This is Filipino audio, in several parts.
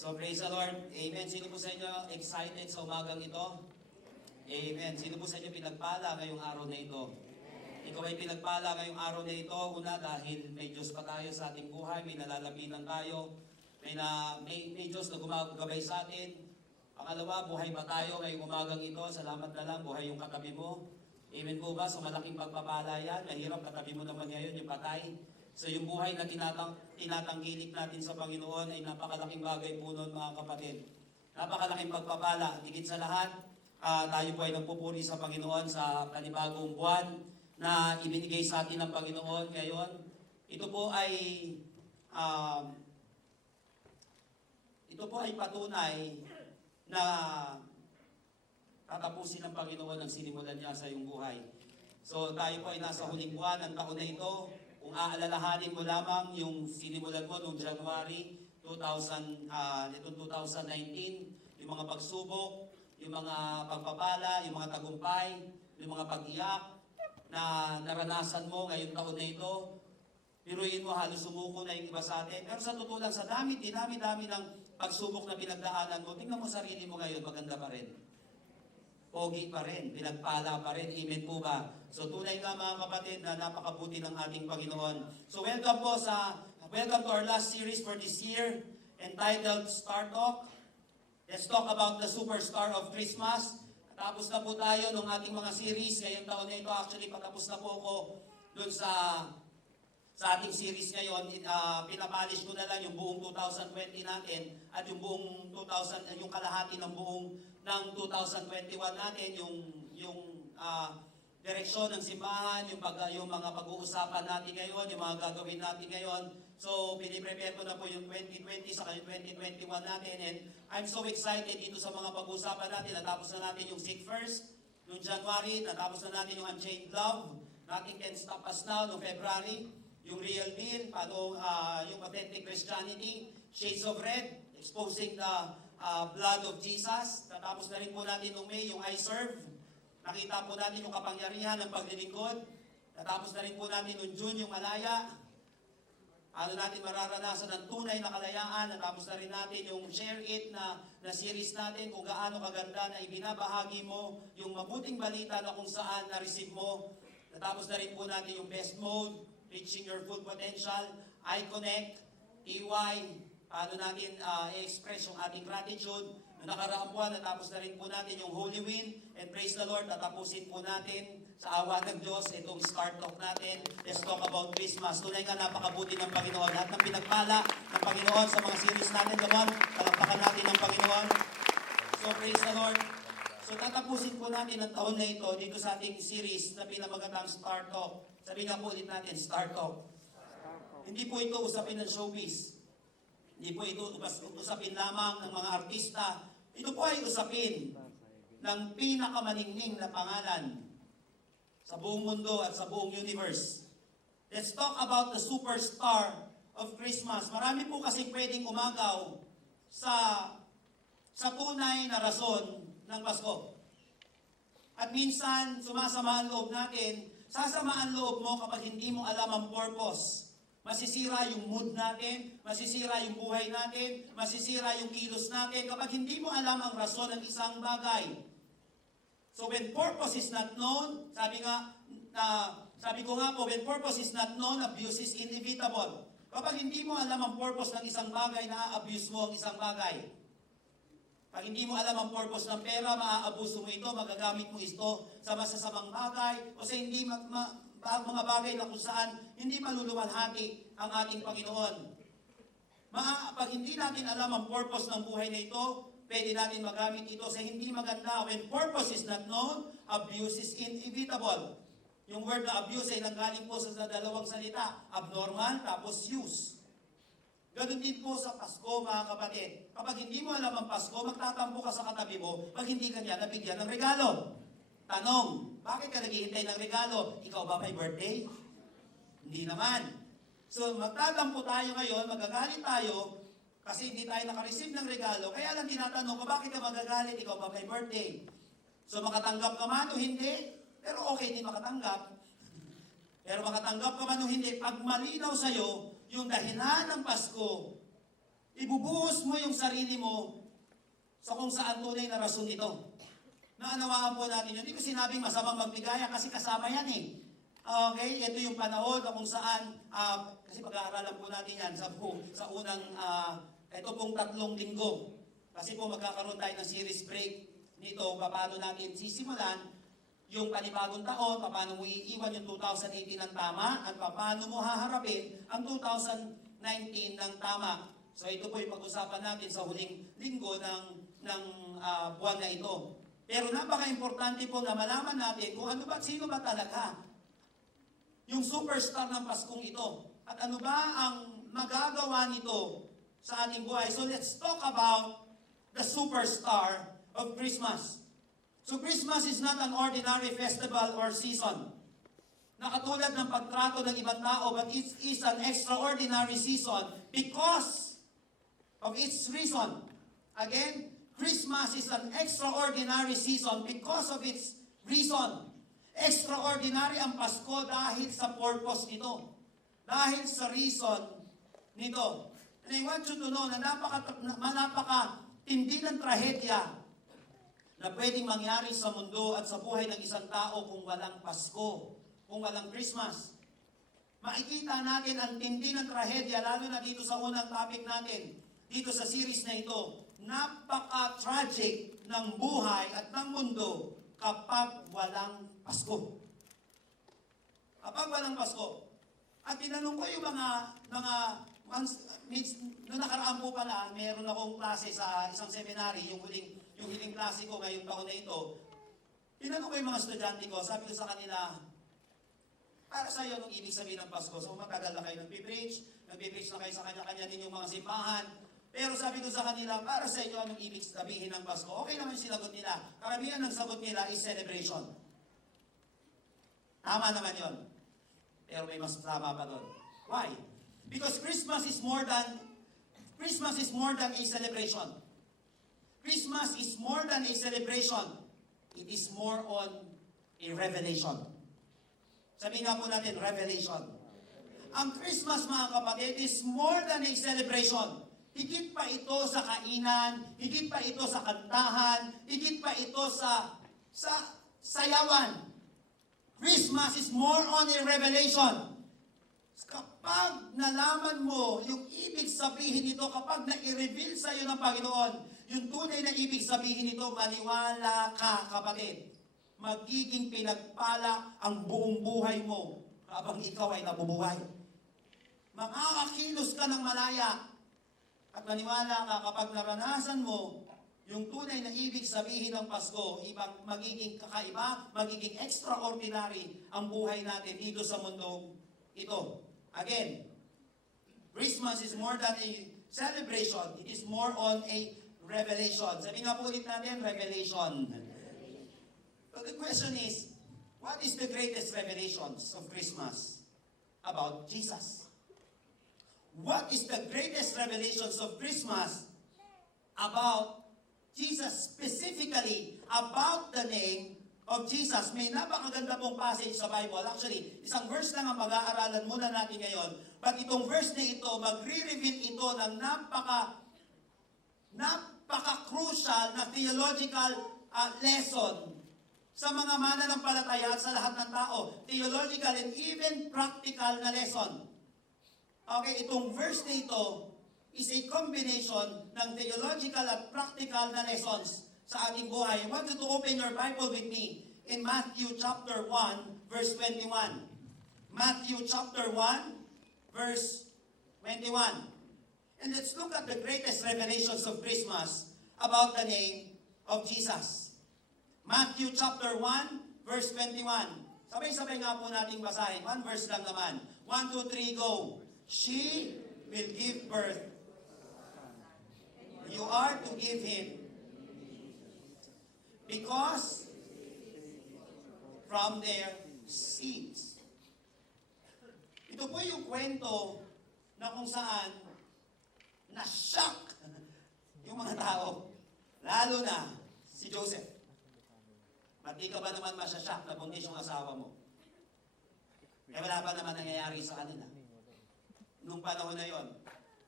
So praise the Lord. Amen. Sino po sa inyo excited sa umagang ito? Amen. Sino po sa inyo pinagpala ngayong araw na ito? Ikaw ay pinagpala ngayong araw na ito. Una, dahil may Diyos pa tayo sa ating buhay, may nalalapitan tayo, may Diyos na gumagabay sa atin. Pangalawa, buhay pa tayo ngayong umagang ito. Salamat na lang, buhay yung katabi mo. Amen po ba? So malaking pagpapala yan. Mahirap, katabi mo naman ngayon yung patay. So yung buhay na tinatangkilik natin sa Panginoon ay napakalaking bagay po nun, mga kapatid. Napakalaking pagpapala. Higit sa lahat, tayo po ay nagpupuri sa Panginoon sa kanibagong buwan na ibinigay sa atin ng Panginoon ngayon. Ito po ay patunay na tatapusin ng Panginoon ang sinimulan niya sa iyong buhay. So tayo po ay nasa huling buwan ng taon na ito. Kung aalalahanin mo lamang yung sinimulan mo noong January 2019, yung mga pagsubok, yung mga pagpapala, yung mga tagumpay, yung mga pag-iyak na naranasan mo ngayong taon na ito, piruin mo halos sumuko na yung iba sa atin. Pero sa totoo lang, sa dami ng pagsubok na pinagdaanan mo, tingnan mo sarili mo ngayon, maganda pa rin. Pogi pa rin, pinagpala pa rin, amen po ba? So tunay nga mga kapatid na napakabuti ng ating Panginoon. So welcome to our last series for this year, entitled Star Talk. Let's talk about the superstar of Christmas. Tapos na po tayo ng ating mga series ngayong taon na ito. Actually, patapos na po ako dun sa ating series ngayon. Pinapolish ko na lang yung buong 2020 natin at yung buong yung kalahati ng buong ng 2021 natin, yung direksyon ng simbahan, yung mga pag-uusapan natin ngayon, yung mga gagawin natin ngayon. So, piniprepare ko na po yung 2020 sa 2021 natin, and I'm so excited dito sa mga pag-uusapan natin. Natapos na natin yung Seek First, noong January, natapos na natin yung Unchained Love, Nothing Can Stop Us Now, noong February, yung Real Deal, yung Authentic Christianity, Shades of Red, Exposing the Blood of Jesus. Natapos na rin po natin noong May, yung I Serve. Nakita po natin yung kapangyarihan ng paglilingkod. Natapos na rin po natin noong June, yung Malaya. Ano natin mararanasan ng tunay na kalayaan. Natapos na rin natin yung Share It na series natin, kung gaano kaganda na ibinabahagi mo yung mabuting balita na kung saan na-receive mo. Natapos na rin po natin yung Best Mode, Reaching Your Full Potential, I-Connect, TY, paano natin i-express yung ating gratitude. Noong nakaraang buwan, natapos na rin po natin yung Holy Wind, and praise the Lord, tatapusin po natin sa awa ng Diyos itong Start Talk natin. Let's talk about Christmas. Tunay nga napakabuti ng Panginoon. Lahat ng pinagpala ng Panginoon sa mga series natin, naman, palakpakan natin ng Panginoon. So praise the Lord. So tatapusin po natin ang taon na ito dito sa ating series na pinamagatang Start Talk. Sabi nga po ulit natin, Start Talk. Hindi po ito usapin ng showbiz. Hindi po ito usapin lamang ng mga artista. Ito po ay usapin ng pinakamaningning na pangalan sa buong mundo at sa buong universe. Let's talk about the superstar of Christmas. Marami po kasing pwedeng umagaw sa tunay na rason ng Pasko. At minsan, sumasama ang loob natin. Sasama ang loob mo kapag hindi mo alam ang purpose. Masisira yung mood natin, masisira yung buhay natin, masisira yung kilos natin kapag hindi mo alam ang rason ng isang bagay. So when purpose is not known, sabi ko nga po, when purpose is not known, abuse is inevitable. Kapag hindi mo alam ang purpose ng isang bagay, na-abuse mo ang isang bagay. Pag hindi mo alam ang purpose ng pera, maa-abuso mo ito, magagamit mo ito sa masasamang bagay o sa hindi mga bagay na kung saan hindi maluluwalhati ang ating Panginoon. Pag hindi natin alam ang purpose ng buhay na ito, pwede natin magamit ito sa hindi maganda. When purpose is not known, abuse is inevitable. Yung word na abuse ay nanggaling po sa dalawang salita, abnormal tapos use. Ganun din po sa Pasko, mga kapatid. Kapag hindi mo alam ang Pasko, magtatampo ka sa katabi mo pag hindi ka niya nabigyan ng regalo. Tanong, bakit ka naghihintay ng regalo? Ikaw ba may birthday? Hindi naman. So magtatampo tayo ngayon, magagalit tayo kasi hindi tayo nakareceive ng regalo. Kaya lang tinatanong ko, bakit ka magagalit? Ikaw ba may birthday? So makatanggap ka man o hindi? Pero okay din makatanggap. Pero makatanggap ka man o hindi, pag malinaw sa'yo yung dahilan ng Pasko, Ibubuhos mo yung sarili mo sa kung saan tunay na rason ito. Naanawaan po natin yun. Hindi ko sinabing masamang magbigaya kasi kasama yan eh. Okay, ito yung panahon na kung saan, kasi pag-aaralan po natin yan sa unang, ito pong 3 linggo. Kasi po magkakaroon tayo ng series break nito, paano natin sisimulan yung panibagong taon, paano mo iiwan yung 2018 ng tama, at paano mo haharapin ang 2019 ng tama. So ito po yung pag-usapan natin sa huling linggo ng buwan na ito. Pero napaka-importante po na malaman natin kung sino ba talaga yung superstar ng Paskong ito. At ano ba ang magagawa nito sa ating buhay. So let's talk about the superstar of Christmas. So Christmas is not an ordinary festival or season na katulad ng pagtrato ng ibang tao, but it is an extraordinary season because of its reason. Again, Christmas is an extraordinary season because of its reason. Extraordinary ang Pasko dahil sa purpose nito. Dahil sa reason nito. And I want you to know na napaka-tindi ng trahedya na pwedeng mangyari sa mundo at sa buhay ng isang tao kung walang Pasko, kung walang Christmas. Makikita natin ang tindi ng trahedya, lalo na dito sa unang topic natin, dito sa series na ito. Napaka-tragic ng buhay at ng mundo kapag walang Pasko. Kapag walang Pasko. At tinanong ko yung noong nakaraan po pala, meron akong klase sa isang seminary, yung huling klase ko ngayong taon na ito. Tinanong ko yung mga estudyante ko, sabi ko sa kanila, para sa iyo, anong ibig sabihin ng Pasko? So matagal na kayo nagpipreach na kayo sa kanya-kanya ninyong mga simbahan. Pero sabi ko sa kanila, para sa inyo, anong ibig sabihin ng Pasko? Okay naman yung sinagot nila. Karamihan ng sagot nila is celebration. Tama naman yon. Pero may mas tama pa doon. Why? Because Christmas is more than a celebration. Christmas is more than a celebration. It is more on a revelation. Sabihin nga po natin, revelation. Ang Christmas, mga kapatid, is more than a celebration. Higit pa ito sa kainan, higit pa ito sa kantahan, higit pa ito sa sayawan. Christmas is more on a revelation. Kapag nalaman mo yung ibig sabihin nito, kapag na-i-reveal sa iyo ng Panginoon, yung tunay na ibig sabihin nito, maniwala ka, kapatid. Magiging pinagpala ang buong buhay mo habang ikaw ay nabubuhay. Makakakilos ka ng malaya. At maniwala ka, kapag naranasan mo yung tunay na ibig sabihin ng Pasko, magiging kakaiba, magiging extraordinary ang buhay natin dito sa mundong ito. Again, Christmas is more than a celebration. It is more on a revelation. Sabi nga po ulit natin, revelation. So the question is, what is the greatest revelations of Christmas about Jesus? What is the greatest revelations of Christmas about Jesus, specifically about the name of Jesus? May napakaganda pong passage sa Bible. Actually, isang verse lang ang mag-aaralan muna natin ngayon. But itong verse na ito, magre-reveal ito ng napaka-crucial na theological lesson sa mga mananampalataya at sa lahat ng tao. Theological and even practical na lesson. Okay, itong verse na ito is a combination ng theological at practical na lessons sa ating buhay. I want you to open your Bible with me in Matthew chapter 1, verse 21. Matthew chapter 1, verse 21. And let's look at the greatest revelations of Christmas about the name of Jesus. Matthew chapter 1, verse 21. Sabay-sabay nga po nating basahin. One verse lang naman. 1, 2, 3, go. She will give birth. You are to give him because from their seeds. Ito po yung kwento na kung saan na-shock yung mga tao. Lalo na si Joseph. Ba't di ka ba naman masya-shock na buntis yung asawa mo? Wala pa naman nangyayari sa kanila. Nung panahon na yon,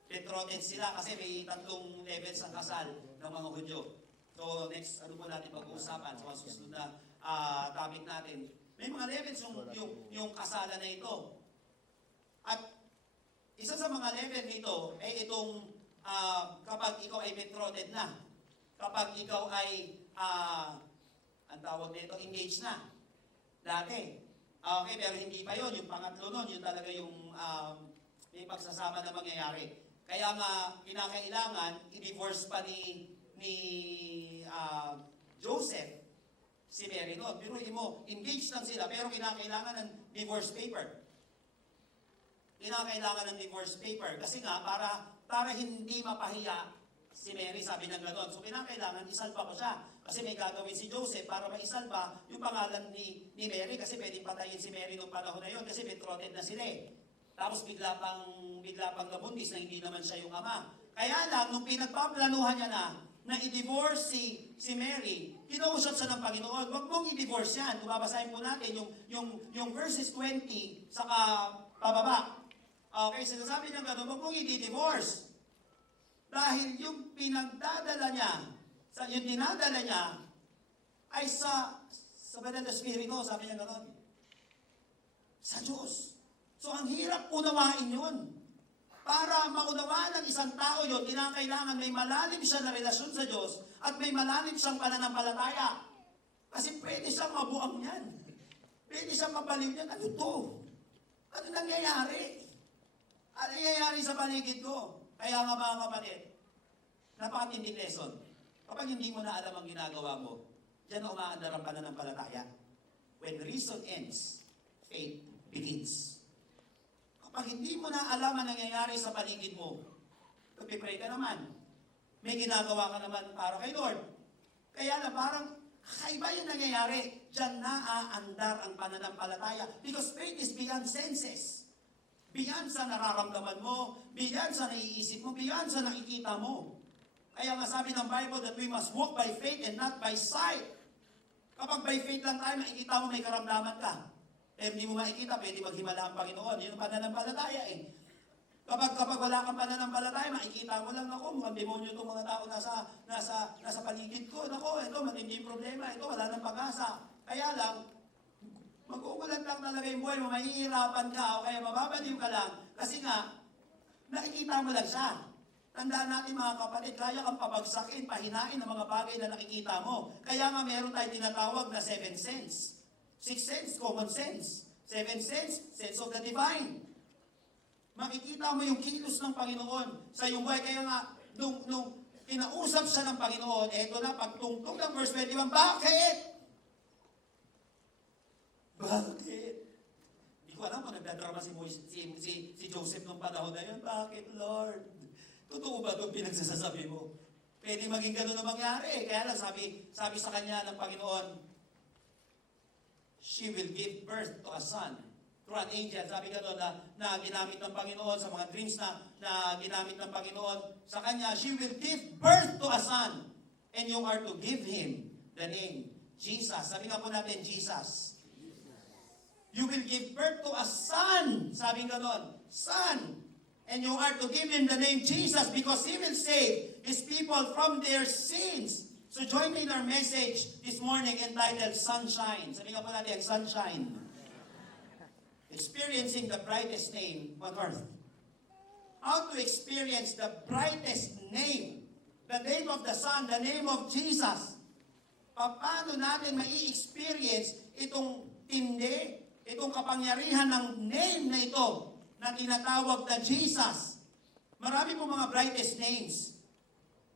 betrothed sila kasi may tatlong levels ang kasal ng mga Hudyo. So next, ano po natin pag-uusapan sa mga susunod na topic natin. May mga levels yung kasalan na ito. At isa sa mga level nito ay itong kapag ikaw ay betrothed na. Kapag ikaw ay, ang tawag nito, engaged na. Dati. Okay, pero hindi pa yon. Yung pangatlo nun, yun talaga yung may pagsasama na mangyayari. Kaya nga, kinakailangan, i-divorce pa ni Joseph si Mary noon. Pero engaged lang sila, pero kinakailangan ng divorce paper. Kinakailangan ng divorce paper. Kasi nga, para hindi mapahiya si Mary, sabi ng gano'n. So, kinakailangan, isalba ko siya. Kasi may gagawin si Joseph para maisalba yung pangalan ni Mary. Kasi pwedeng patayin si Mary noong panahon na yun. Kasi betrothed na sila eh. Tapos bigla pang nabuntis na hindi naman siya yung ama. Kaya lang, nung pinagpaplanuhan niya na i-divorce si Mary, kinausap siya ng Panginoon, huwag mong i-divorce yan. Kung babasahin po natin yung verses 20 saka pababa. Okay, sinasabi niya gano'n, huwag mong i-divorce. Dahil yung pinagdadala niya, yung dinadala niya, ay sa banal na Espiritu, sabi niya gano'n. Sa Diyos. So, ang hirap unawain yun. Para maunawaan ng isang tao yun, kinakailangan may malalim siya na relasyon sa Diyos at may malalim siyang pananampalataya. Kasi pwede siyang mabuang yan. Pwede siyang mabaliw yan. Ano to? Ano nangyayari? Ano nangyayari sa paligid ko? Kaya nga mga kapatid, napakatinding lesson. Kapag hindi mo na alam ang ginagawa mo, diyan na umaandar ang pananampalataya. When reason ends, faith begins. Kapag hindi mo na alam ang nangyayari sa paligid mo, magpipray ka naman. May ginagawa ka naman para kay Lord. Kaya na parang kakaiba yung nangyayari. Diyan na aandar ang pananampalataya. Because faith is beyond senses. Beyond sa nararamdaman mo, beyond sa naiisip mo, beyond sa nakikita mo. Kaya nga sabi ng Bible that we must walk by faith and not by sight. Kapag by faith lang tayo, makikita mo may karamdaman ka. Eh, hindi mo makikita, pwede maghimala ang Panginoon. Yun ang pananampalataya eh. Kapag wala kang pananampalataya, makikita mo lang ako, mukhang demonyo itong mga tao nasa paligid ko. Nako, ito, matindi yung problema. Ito, wala nang pag-asa. Kaya lang, mag-uulan lang talaga yung buhay mo, mahihirapan ka, o kaya mababaliw ka lang. Kasi nga, nakikita mo lang siya. Tandaan natin mga kapatid, kaya kang pabagsakin, pahinain ang mga bagay na nakikita mo. Kaya nga meron tayong tinatawag na 7 sense. 6 sense, common sense. 7 sense, sense of the divine. Makikita mo yung kilos ng Panginoon sa iyong buhay. Kaya nga, nung kinausap siya ng Panginoon, eto na, pagtungtong ng verse 21, bakit? Bakit? Hindi ko alam kung nagdadrama si Joseph nung panahon na yun. Bakit, Lord? Totoo ba itong pinagsasasabi mo? Pwede maging gano'n na mangyari. Kaya lang, sabi sa kanya ng Panginoon, she will give birth to a son through an angel. Sabi ka doon na ginamit ng Panginoon sa mga dreams na ginamit ng Panginoon sa kanya, she will give birth to a son and you are to give him the name Jesus. Sabi nga po natin, Jesus. You will give birth to a son. Sabi nga doon, son. And you are to give him the name Jesus because he will save his people from their sins. So join me in our message this morning entitled Sunshine. Sabi nga po natin, Sunshine. Experiencing the brightest name on earth. How to experience the brightest name. The name of the Son, the name of Jesus. Paano natin mai-experience itong tindi, itong kapangyarihan ng name na ito na tinatawag na Jesus. Marami po mga brightest names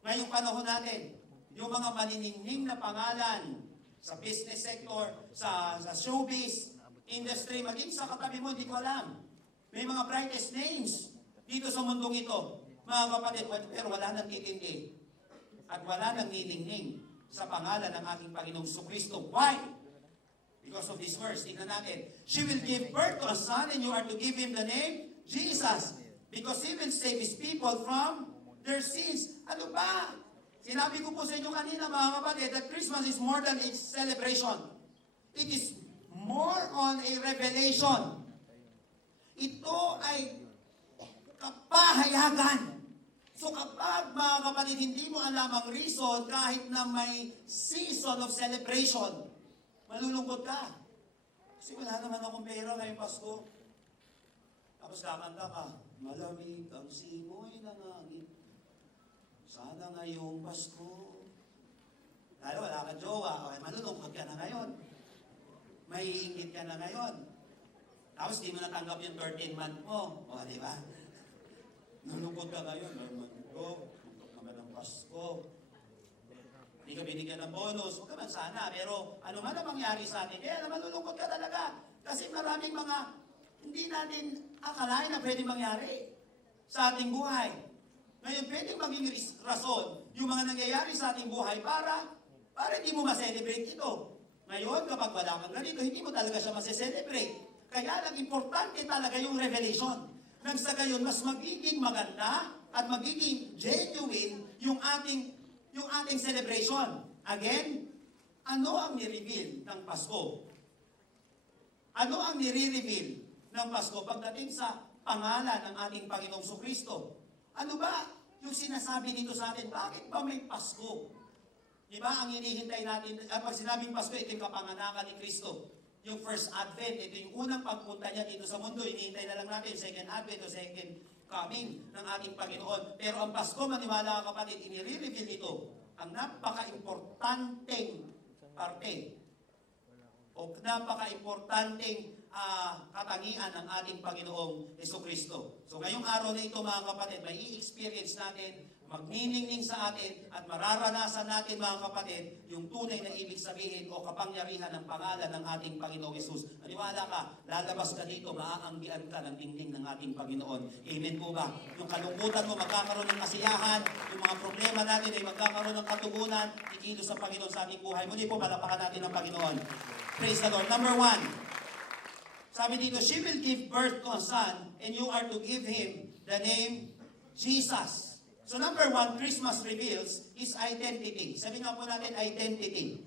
ngayong panahon natin. Yung mga maniningning na pangalan sa business sector, sa showbiz industry, maging sa katabi mo, hindi ko alam. May mga brightest names dito sa mundong ito. Mga kapatid, pero wala nang titindi. At wala nang niningning sa pangalan ng ating Panginoong Kristo. Why? Because of this verse, tingnan natin. She will give birth to a son and you are to give him the name Jesus. Because he will save his people from their sins. Ano ba? Sinabi ko po sa inyo kanina mga kapatid that Christmas is more than a celebration. It is more on a revelation. Ito ay kapahayagan So kapag, mga kapatid, hindi mo alam ang reason kahit na may season of celebration, malulungkot ka. Kasi wala naman akong pera ngayong Pasko. Tapos kakanta ka, malamig ang simoy ng hangin. Sana ngayong Pasko. Lalo wala kang jowa, okay, malulungkot ka na ngayon. May iingit ka na ngayon. Tapos di mo natanggap yung 13th month mo. O, di ba? Nalungkot ka ngayon. Lungkot naman ang Pasko. Hindi ka binigyan ng bonus. Huwag naman sana. Pero ano man ang mangyari sa atin, kaya naman malulungkot ka talaga. Kasi maraming mga hindi natin akalain na pwedeng mangyari sa ating buhay. Ngayon, pwedeng maging rason yung mga nangyayari sa ating buhay para hindi mo ma-celebrate ito. Ngayon, kapag wala kang ganito, hindi mo talaga siya ma-celebrate. Kaya lang importante talaga yung revelation. Nang sa gayon, mas magiging maganda at magiging genuine yung ating celebration. Again, ano ang ni-reveal ng Pasko? Ano ang nire-reveal ng Pasko pagdating sa pangalan ng ating Panginoong Jesucristo? Ano ba yung sinasabi nito sa atin? Bakit ba may Pasko? Di ba ang hinihintay natin, pag sinabing Pasko, ito yung kapanganakan ni Kristo. Yung first advent, ito yung unang pagpunta niya dito sa mundo. Hinihintay na lang natin yung second advent o second coming ng ating Panginoon. Pero ang Pasko, maniwala ka kapatid, inire-reveal ito ang napaka-importanteng parte o napaka-importanteng katangian ng ating Panginoong Jesucristo. So ngayong araw na ito mga kapatid, may i-experience natin, magniningning sa atin at mararanasan natin mga kapatid yung tunay na ibig sabihin o kapangyarihan ng pangalan ng ating Panginoong Hesus. Maniwala ka, lalabas ka dito, maaanggian ka ng tingting ng ating Panginoon. Amen po ba? Yung kalungkutan mo magkakaroon ng kasiyahan, yung mga problema natin ay magkakaroon ng katugunan, ikilos sa Panginoon sa ating buhay. Muli po, palapakan natin ng Panginoon. Praise the Lord. Number 1. Sabi dito, she will give birth to a son and you are to give him the name Jesus. So number 1, Christmas reveals his identity. Sabi nga po natin, identity.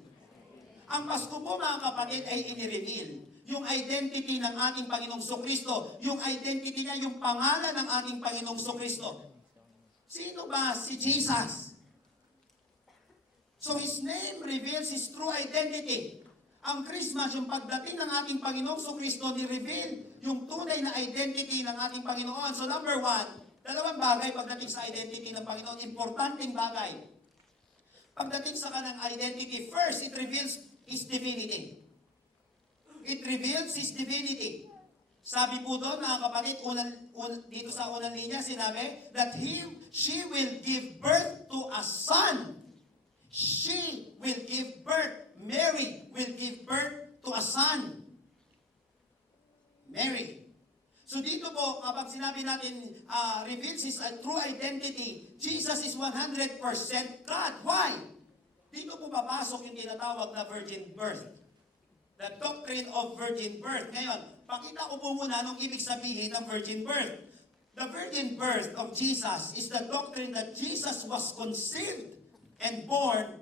Ang Pasko po mga kapatid ay ini-reveal yung identity ng ating Panginoong Jesucristo. Yung identity niya, yung pangalan ng ating Panginoong Jesucristo. Sino ba si Jesus? So his name reveals his true identity. Ang Christmas, yung pagdating ng ating Panginoong Jesucristo, ni-reveal yung tunay na identity ng ating Panginoon. So number 1, dalawang bagay pagdating sa identity ng Panginoon, importanteng bagay. Pagdating sa kanang identity, first, it reveals His divinity. It reveals His divinity. Sabi po doon, mga kapatid, dito sa unang linya, sinabi that she will give birth to a son. She will give birth. Mary will give birth to a son. Mary. So dito po, kapag sinabi natin, reveals his true identity, Jesus is 100% God. Why? Dito po papasok yung tinatawag na virgin birth. The doctrine of virgin birth. Ngayon, pakita ko po muna anong ibig sabihin ng virgin birth. The virgin birth of Jesus is the doctrine that Jesus was conceived and born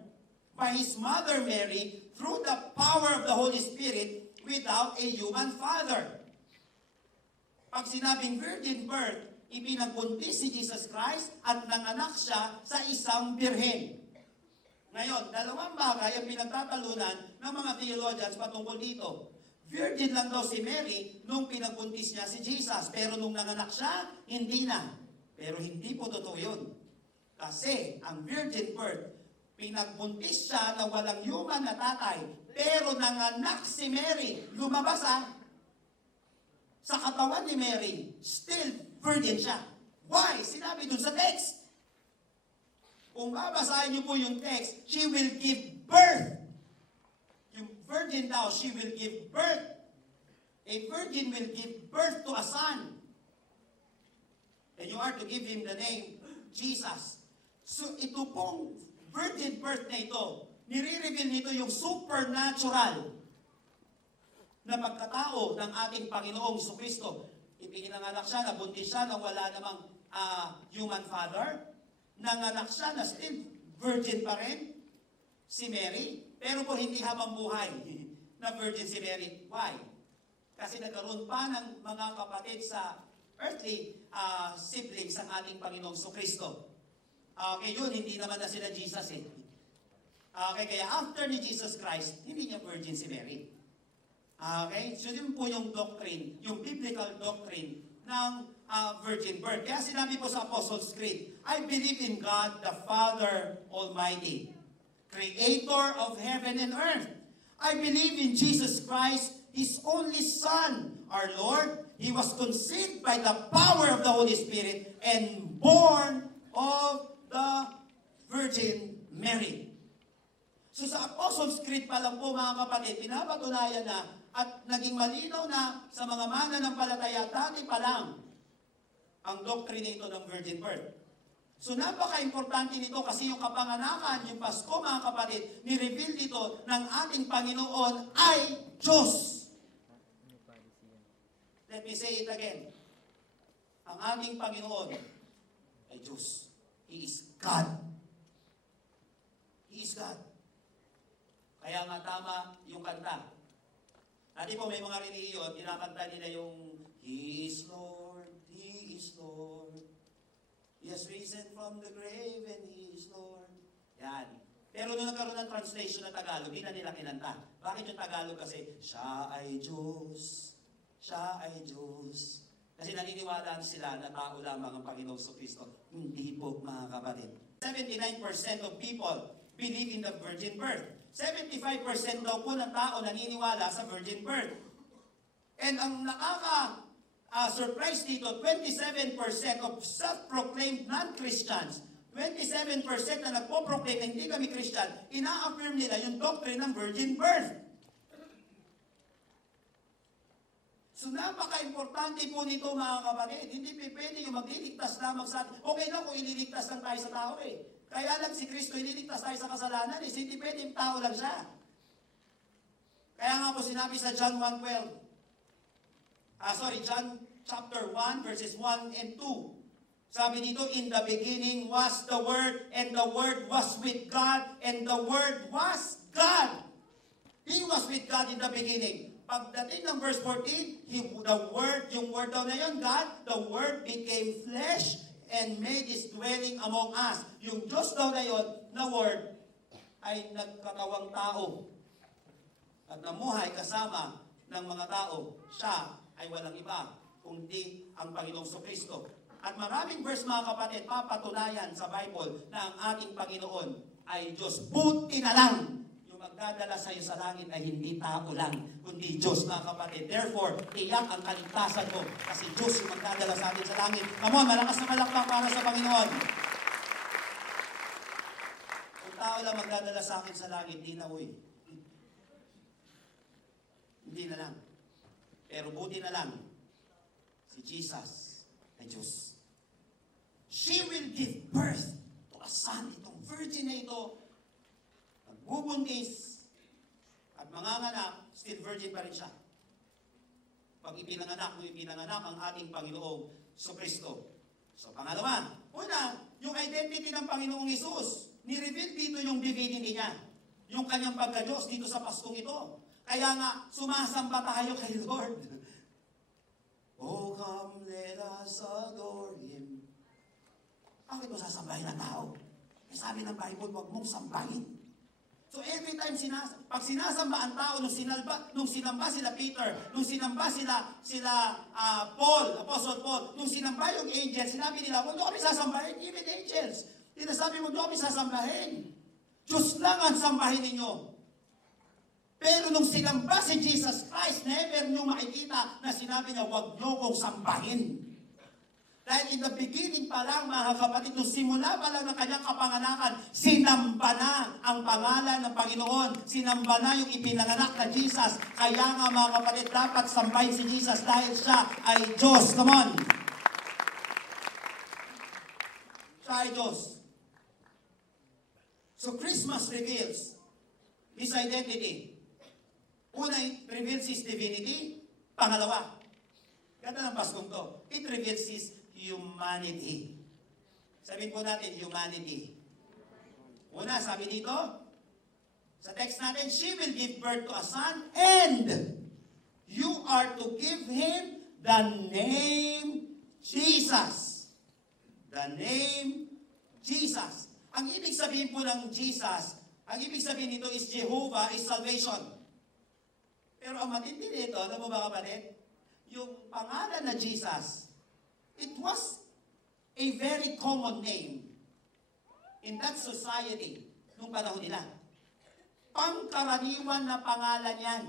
by His mother Mary through the power of the Holy Spirit without a human father. Pag sinabing virgin birth, ipinagbuntis si Jesus Christ at nanganak siya sa isang birhen. Ngayon, dalawang bagay ang pinagtatalunan ng mga theologians patungkol dito. Virgin lang daw si Mary nung pinagbuntis niya si Jesus, pero nung nanganak siya, hindi na. Pero hindi po totoo yun. Kasi ang virgin birth, pinagbuntis siya na walang human na tatay, pero nanganak si Mary, lumabas sa katawan ni Mary, still virgin siya. Why? Sinabi dun sa text. Kung babasahin niyo po yung text, she will give birth. Yung virgin daw, she will give birth. A virgin will give birth to a son. And you are to give him the name Jesus. So ito pong virgin birth na ito, nire-reveal nito yung supernatural na pagkatao ng ating Panginoong Jesucristo. Ipinanganak siya, nabuntis siya nang wala namang human father. Nanganak siya na still virgin pa rin, si Mary. Pero po hindi habang buhay na virgin si Mary. Why? Kasi nagkaroon pa ng mga kapatid sa earthly siblings ang ating Panginoong Jesucristo. Okay, yun, hindi naman na sila Jesus eh. Okay, kaya after ni Jesus Christ, hindi niya virgin si Mary. Okay, so yun po yung doctrine, yung biblical doctrine ng virgin birth. Kaya sinabi po sa Apostles' Creed, I believe in God, the Father Almighty, Creator of heaven and earth. I believe in Jesus Christ, His only Son, our Lord. He was conceived by the power of the Holy Spirit and born of the Virgin Mary. So sa Apostles' Creed pa lang po mga kapatid, pinapatunayan na at naging malinaw na sa mga mananampalataya dati pa lang ang doctrine ito ng virgin birth. So napaka-importante nito kasi yung kapanganakan, yung Pasko mga kapatid, ni-reveal dito ng ating Panginoon ay Diyos. Let me say it again. Ang ating Panginoon ay Diyos. He is God. He is God. Kaya nga tama yung kanta. Dati po may mga relihiyon, kinakanta nila yung He is Lord, He is Lord. He has risen from the grave and He is Lord. Yan. Pero nung nagkaroon ng translation na Tagalog, hindi na nila kinanta. Bakit yung Tagalog kasi, Siya ay Diyos, Siya ay Diyos. Kasi naniniwala sila na tao lamang ang Panginoong Kristo. Hindi po mga kapatid. 79% of people believe in the virgin birth. 75% daw po ng tao naniniwala sa virgin birth. And ang surprise dito, 27% of self-proclaimed non-Christians, 27% na nagpo-proclaim na hindi kami Christian, ina-affirm nila yung doctrine ng virgin birth. So napaka-importante po nito mga kapatid. Hindi pwede yung magliligtas lamang sa atin. Okay lang kung ililigtas lang tayo sa tao eh. Kaya lang si Kristo ililigtas tayo sa kasalanan eh. Hindi pwede yung tao lang siya. Kaya nga po sinabi sa John 1:12. John chapter 1 verses 1 and 2. Sabi dito, in the beginning was the Word, and the Word was with God, and the Word was God. He was with God in the beginning. Pagdating ng verse 14, yung word daw na yun, God, the Word became flesh and made His dwelling among us. Yung Diyos daw na yun, na Word, ay nagkatawang tao at namuhay kasama ng mga tao. Siya ay walang iba, kundi ang Panginoong Kristo. At maraming verse mga kapatid, papatunayan sa Bible na ang ating Panginoon ay Diyos. Buti na lang magdadala sa iyo sa langit ay hindi tao lang, kundi Diyos mga kapatid. Therefore, iyak ang kaligtasan mo kasi Diyos yung magdadala sa atin sa langit. Come on, malakas na malakpak para sa Panginoon. Kung tao lang magdadala sa akin sa langit, di na uy. Hindi na lang. Pero buti na lang, si Jesus ay Diyos. She will give birth to a son. Itong virgin na ito, bubuntis at manganganak, still virgin pa rin siya. Pag ipinanganak ang ating Panginoong Kristo. So pangalawa, una, yung identity ng Panginoong Hesus. Ni-reveal dito yung divinity niya. Yung kanyang pagka-Diyos dito sa Paskong ito. Kaya nga, sumasamba tayo kay Lord. Oh, come, let us adore Him. Bakit mo sasambahin ng tao? Sabi ng Bible, huwag mong sambahin. So every time pag sinasamba ang tao, nung sinamba sila Peter, nung sinamba sila Paul, Apostle Paul, nung sinamba yung angels, sinabi nila, huwag nyo kami sasambahin, even angels. Sinasabi mo, huwag nyo kami sasambahin. Diyos lang ang sambahin ninyo. Pero nung sinamba si Jesus Christ, never nyo makikita na sinabi niya, huwag nyo kong sambahin. Dahil in the beginning pa lang, mga kapatid, nung simula pa lang ng kanyang kapanganakan, sinamba na ang pangalan ng Panginoon. Sinamba na yung ipinanganak na Jesus. Kaya nga, mga kapatid, dapat sambahin si Jesus dahil siya ay Diyos. Come on! Siya ay Diyos. So Christmas reveals His identity. Una, it reveals His divinity. Pangalawa, ganda ng Paskong to, it reveals His humanity. Sabihin po natin, humanity. Una, sabi dito, sa text natin, she will give birth to a son, and you are to give him the name Jesus. The name Jesus. Ang ibig sabihin po ng Jesus, ang ibig sabihin nito is Jehovah is salvation. Pero ang matindi nito, alam mo ba kapatid? Yung pangalan na Jesus, it was a very common name in that society nung panahon nila. Pangkaraniwan na pangalan yan.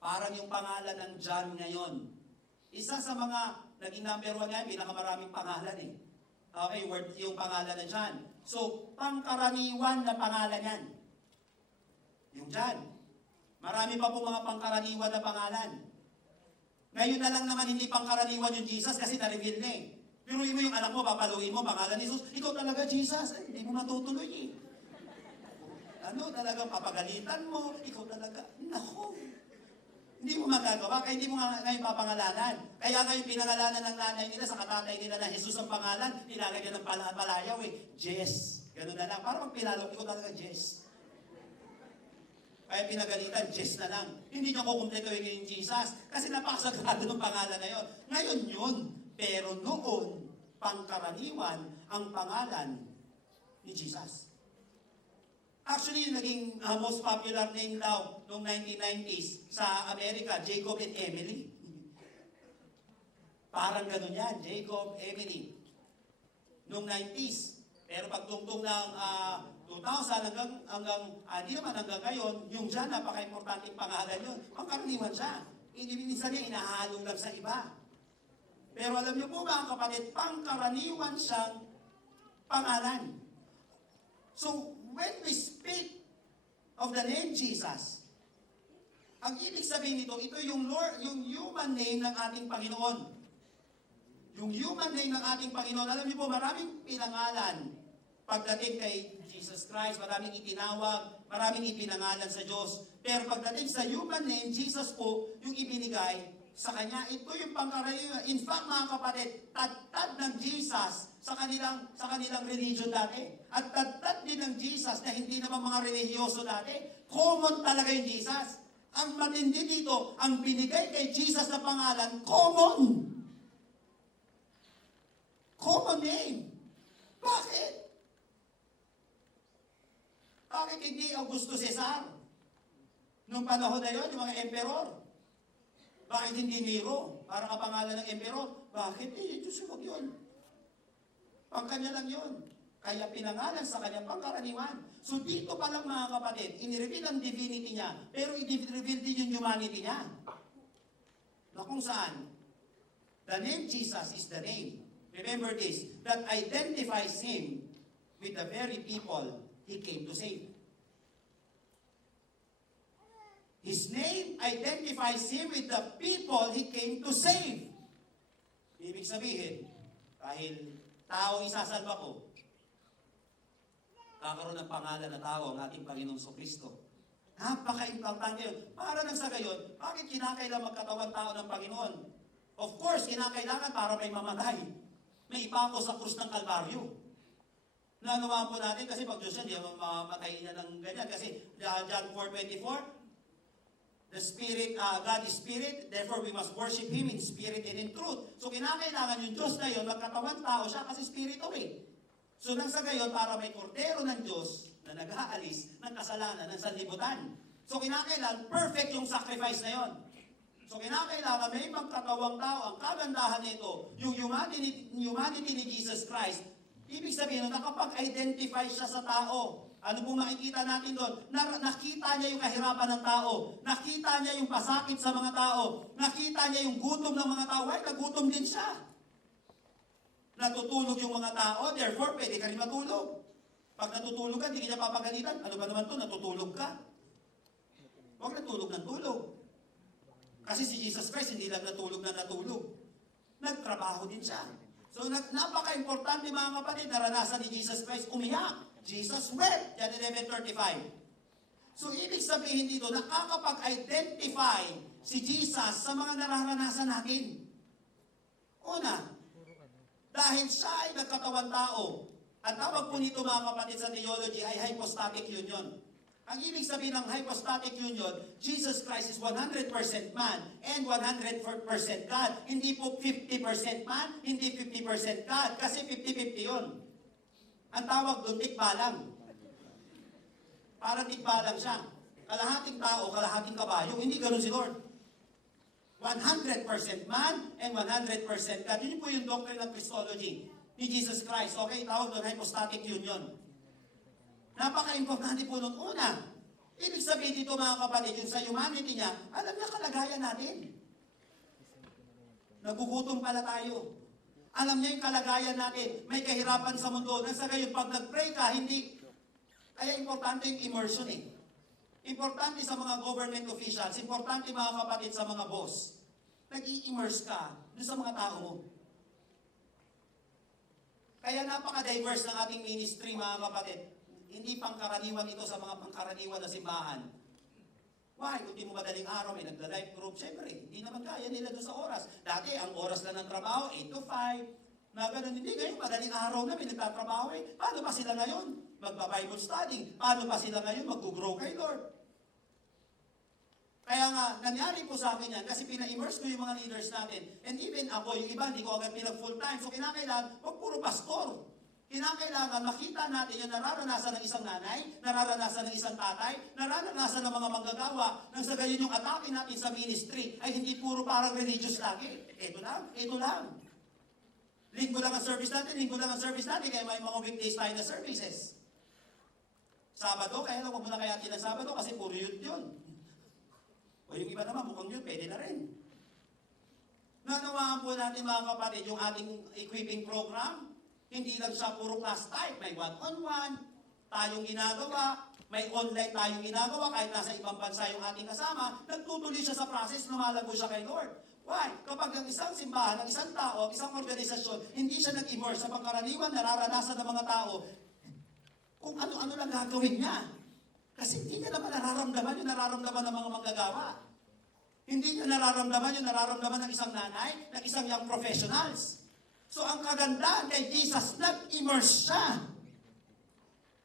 Parang yung pangalan ng John ngayon. Isa sa mga naging number 1 ngayon, pinakamaraming pangalan eh. Okay, yung pangalan na John. So, pangkaraniwan na pangalan yan. Yung John. Marami pa po mga pangkaraniwan na pangalan. Ngayon na lang naman hindi pangkaraniwan yung Jesus kasi na-reveal na eh. Piruin mo yung anak mo, papaluin mo, pangalan ni Jesus, ikaw talaga Jesus, eh, hindi mo matutuloy eh. Talagang papagalitan mo, ikaw talaga, nako. Hindi mo magagawa, kaya hindi mo nga ngayon papangalanan. Kaya ngayon pinangalanan ng nanay nila sa katatay nila na Jesus ang pangalan, nilalagyan ng palayaw eh. Jess. Ganun na lang. Para magpilalo, ikaw talaga Jess. Kaya pinagalitan, Jess na lang. Hindi niyo kukumpletuhin yung Jesus. Kasi napakasagrado ng pangalan na yun. Ngayon yun. Pero noon, pangkaraniwan ang pangalan ni Jesus. Actually, naging most popular name daw noong 1990s sa Amerika, Jacob and Emily. Parang ganun yan, Jacob, Emily. Noong 90s. Pero pagtungtong ng 2000 hindi naman hanggang ngayon, yung John, napaka-importanting pangalan yun. Pangkaraniwan siya. Minsan niya, inahalo lang sa iba. Pero alam niyo po mga kapatid, pangkaraniwan siyang pangalan. So, when we speak of the name Jesus, ang ibig sabihin nito, ito yung human name ng ating Panginoon. Yung human name ng ating Panginoon, alam niyo po, maraming pinangalan pagdating kay Jesus Christ, maraming itinawag, maraming ipinangalan sa Diyos. Pero pagdating sa human name, Jesus po, yung ibinigay sa Kanya, ito yung pangkaraniwan. In fact, mga kapatid, tad ng Jesus sa kanilang religion dati. At tad din ng Jesus na hindi naman mga religyoso dati. Common talaga yung Jesus. Ang matindi dito, ang binigay kay Jesus na pangalan, common. Common name. Bakit? Bakit hindi Augusto Cesar? Nung panahon na yun, yung mga emperor. Bakit hindi Nero? Para kapangalan ng emperor. Bakit? Diyos huwag yun. Pangkanya lang yun. Kaya pinangalan sa kanyang pangkaraniwan. So dito pa lang mga kapatid, inireveal ang divinity niya, pero i-reveal din yung humanity niya. Na kung saan, the name Jesus is the name. Remember this, that identifies Him with the very people He came to save. His name identifies Him with the people He came to save. Ibig sabihin, dahil tao isasalba ko, kakaroon ng pangalan na tao ang ating Panginoong Kristo. Napaka-importante yun. Para nang sa gayon, bakit kinakailangan magkatawan tao ng Panginoon? Of course, kinakailangan para may mamatay. May ipako sa krus ng Kalbaryo. Nanuwaan po natin kasi pag Diyos yan, di mamatay na ng ganyan. Kasi John 4:24, the Spirit, God is Spirit, therefore we must worship Him in spirit and in truth. So kinakailangan yung Diyos na yun, magkatawan tao siya kasi Spirito eh. So nang sa gayon, para may kordero ng Diyos na nag-aalis ng kasalanan ng sanlibutan. So kinakailangan, perfect yung sacrifice na yun. So kinakailangan may magkatawang tao. Ang kagandahan nito, yung humanity ni Jesus Christ, ibig sabihin, nakapag-identify siya sa tao. Ano pong makikita natin doon? Nakita niya yung kahirapan ng tao. Nakita niya yung pasakit sa mga tao. Nakita niya yung gutom ng mga tao. Ay, nagutom din siya. Natutulog yung mga tao, therefore, pwede ka rin matulog. Pag natutulog ka, hindi ka niya papagalitan. Ano ba naman to? Natutulog ka. Huwag natulog ng tulog. Kasi si Jesus Christ, hindi lang natulog na natulog. Nagtrabaho din siya. So, napaka-importante mga kapatid, naranasan ni Jesus Christ umiyak. Jesus wept, John 11:35. So, ibig sabihin dito, nakakapag-identify si Jesus sa mga nararanasan natin. Una, dahil siya ay nagkatawan tao. Ang tawag po nito mga kapatid sa theology ay hypostatic union. Ang ibig sabihin ng hypostatic union, Jesus Christ is 100% man and 100% God. Hindi po 50% man, hindi 50% God, kasi 50-50 yun. Ang tawag doon, tikbalang. Parang tikbalang siya. Kalahating tao, kalahating kabayo. Hindi ganun si Lord. 100% man and 100% God. Yun po yung doctrine of Christology ni Jesus Christ. Okay, tawag doon hypostatic union. Napaka-importante po nung una. Ibig sabihin dito mga kapatid, yung sa humanity niya, alam niya kalagayan natin. Nagugutom pala tayo. Alam niya yung kalagayan natin. May kahirapan sa mundo. Nasa gayon, pag nag-pray ka, hindi. Kaya importante yung immersion eh. Importante sa mga government officials, importante mga kapatid sa mga boss. Nag-i-immerse ka doon sa mga tao mo. Kaya napaka-diverse ng ating ministry mga kapatid. Hindi pangkaraniwan ito sa mga pangkaraniwan na simbahan. Why? Kung di mo madaling araw, may nagla-life group, syempre, hindi naman kaya nila doon sa oras. Dati, ang oras lang ng trabaho, 8 to 5, na ganun, hindi ngayon, madaling araw na may nagtatrabaho eh. Paano pa sila ngayon? Magpa-Bible study. Paano pa sila ngayon? Mag-grow kay Lord. Kaya nga, nangyari po sa akin yan, kasi pina-immerse ko yung mga leaders natin. And even ako, yung iba, hindi ko agad pinag-full time. So, kinakailangan, huwag puro pastor. Kinakailangan makita natin yung nararanasan ng isang nanay, nararanasan ng isang tatay, nararanasan ng mga manggagawa, nang sa gayon yung atake natin sa ministry ay hindi puro parang religious lagi. Ito lang, ito lang. Linggo lang ang service natin, linggo lang ang service natin, kaya may mga weekdays tayo na services. Sabado, kaya lang, huwag mo na kaya ng Sabado kasi puro youth yun. O yung iba naman, mukhang yun, pwede na rin. Nanawaan po natin mga kapatid yung ating equipping program. Hindi lang siya puro class type. May one-on-one tayong ginagawa. May online tayong ginagawa. Kahit nasa ibang bansa yung ating kasama, nagtutuloy siya sa process, lumalago siya kay Lord. Why? Kapag ang isang simbahan, ang isang tao, ang isang organisasyon, hindi siya nag-immerse sa pangkaraniwan, nararanasan ng mga tao, kung ano-ano lang gagawin niya. Kasi hindi niya naman nararamdaman yung nararamdaman ng mga manggagawa. Hindi niya nararamdaman yung nararamdaman ng isang nanay, ng isang young professionals. So ang kagandahan kay Jesus, nag-immerse siya.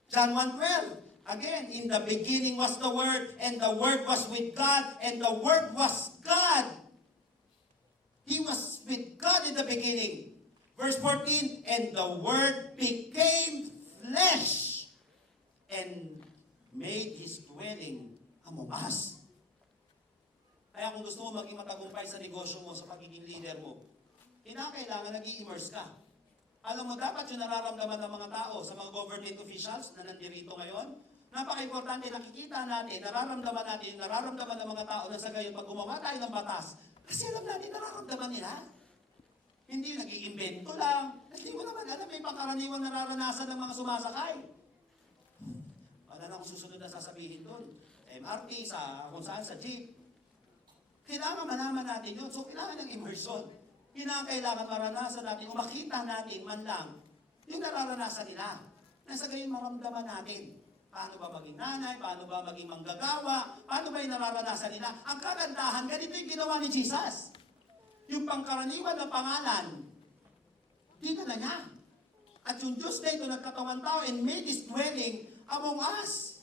John 1:12, again, in the beginning was the Word, and the Word was with God, and the Word was God. He was with God in the beginning. Verse 14, and the Word became flesh, and made His dwelling among us. Kaya kung gusto mo maging matagumpay sa negosyo mo, sa pagiging leader mo, kinakailangan nag-i-immerse ka. Alam mo, dapat yung nararamdaman ng mga tao sa mga government officials na nandirito ngayon, napaka-importante, nakikita natin, nararamdaman natin, nararamdaman ng mga tao na sa gayon, pag gumawa tayo ng batas, kasi alam natin, nararamdaman nila. Hindi nag-iimbento lang. Hindi mo naman alam, may pangkaraniwang nararanasan ng mga sumasakay. Wala na akong susunod na sasabihin doon. MRT, kung saan, sa jeep. Kailangan malaman natin yun. So, kailangan ng immersion. Kailangan maranasan natin, o makita natin man lang, yung nararanasan nila. Nasa gayon maramdaman natin. Paano ba maging nanay? Paano ba maging manggagawa? Paano ba yung nararanasan nila? Ang kagandahan, ganito yung ginawa ni Jesus. Yung pangkaraniwan na pangalan, dito na niya. At yung Diyos na ito nagkatawan tao and made His dwelling among us.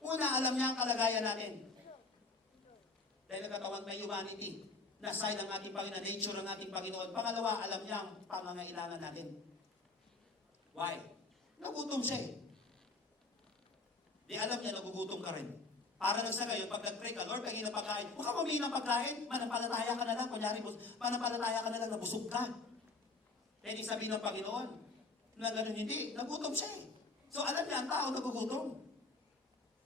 Una, alam niya ang kalagayan natin. Dahil nagkatawan may humanity. Na sign ng ating Panginoon, nature ng ating Panginoon. Pangalawa, alam niya ang pangangailangan natin. Why? Nagutom siya eh. Di alam niya, nagugutom ka rin. Para lang sa gayon, pag nag-pray ka, Lord, pagin ng pagkain. Huwag ka mamili ng pagkain, manampalataya ka na lang. Kunyari, manampalataya ka na lang, nabusog ka. Pwede sabihin ng Panginoon, na gano'n hindi, nagutom siya eh. So alam niya, ang tao nagugutom.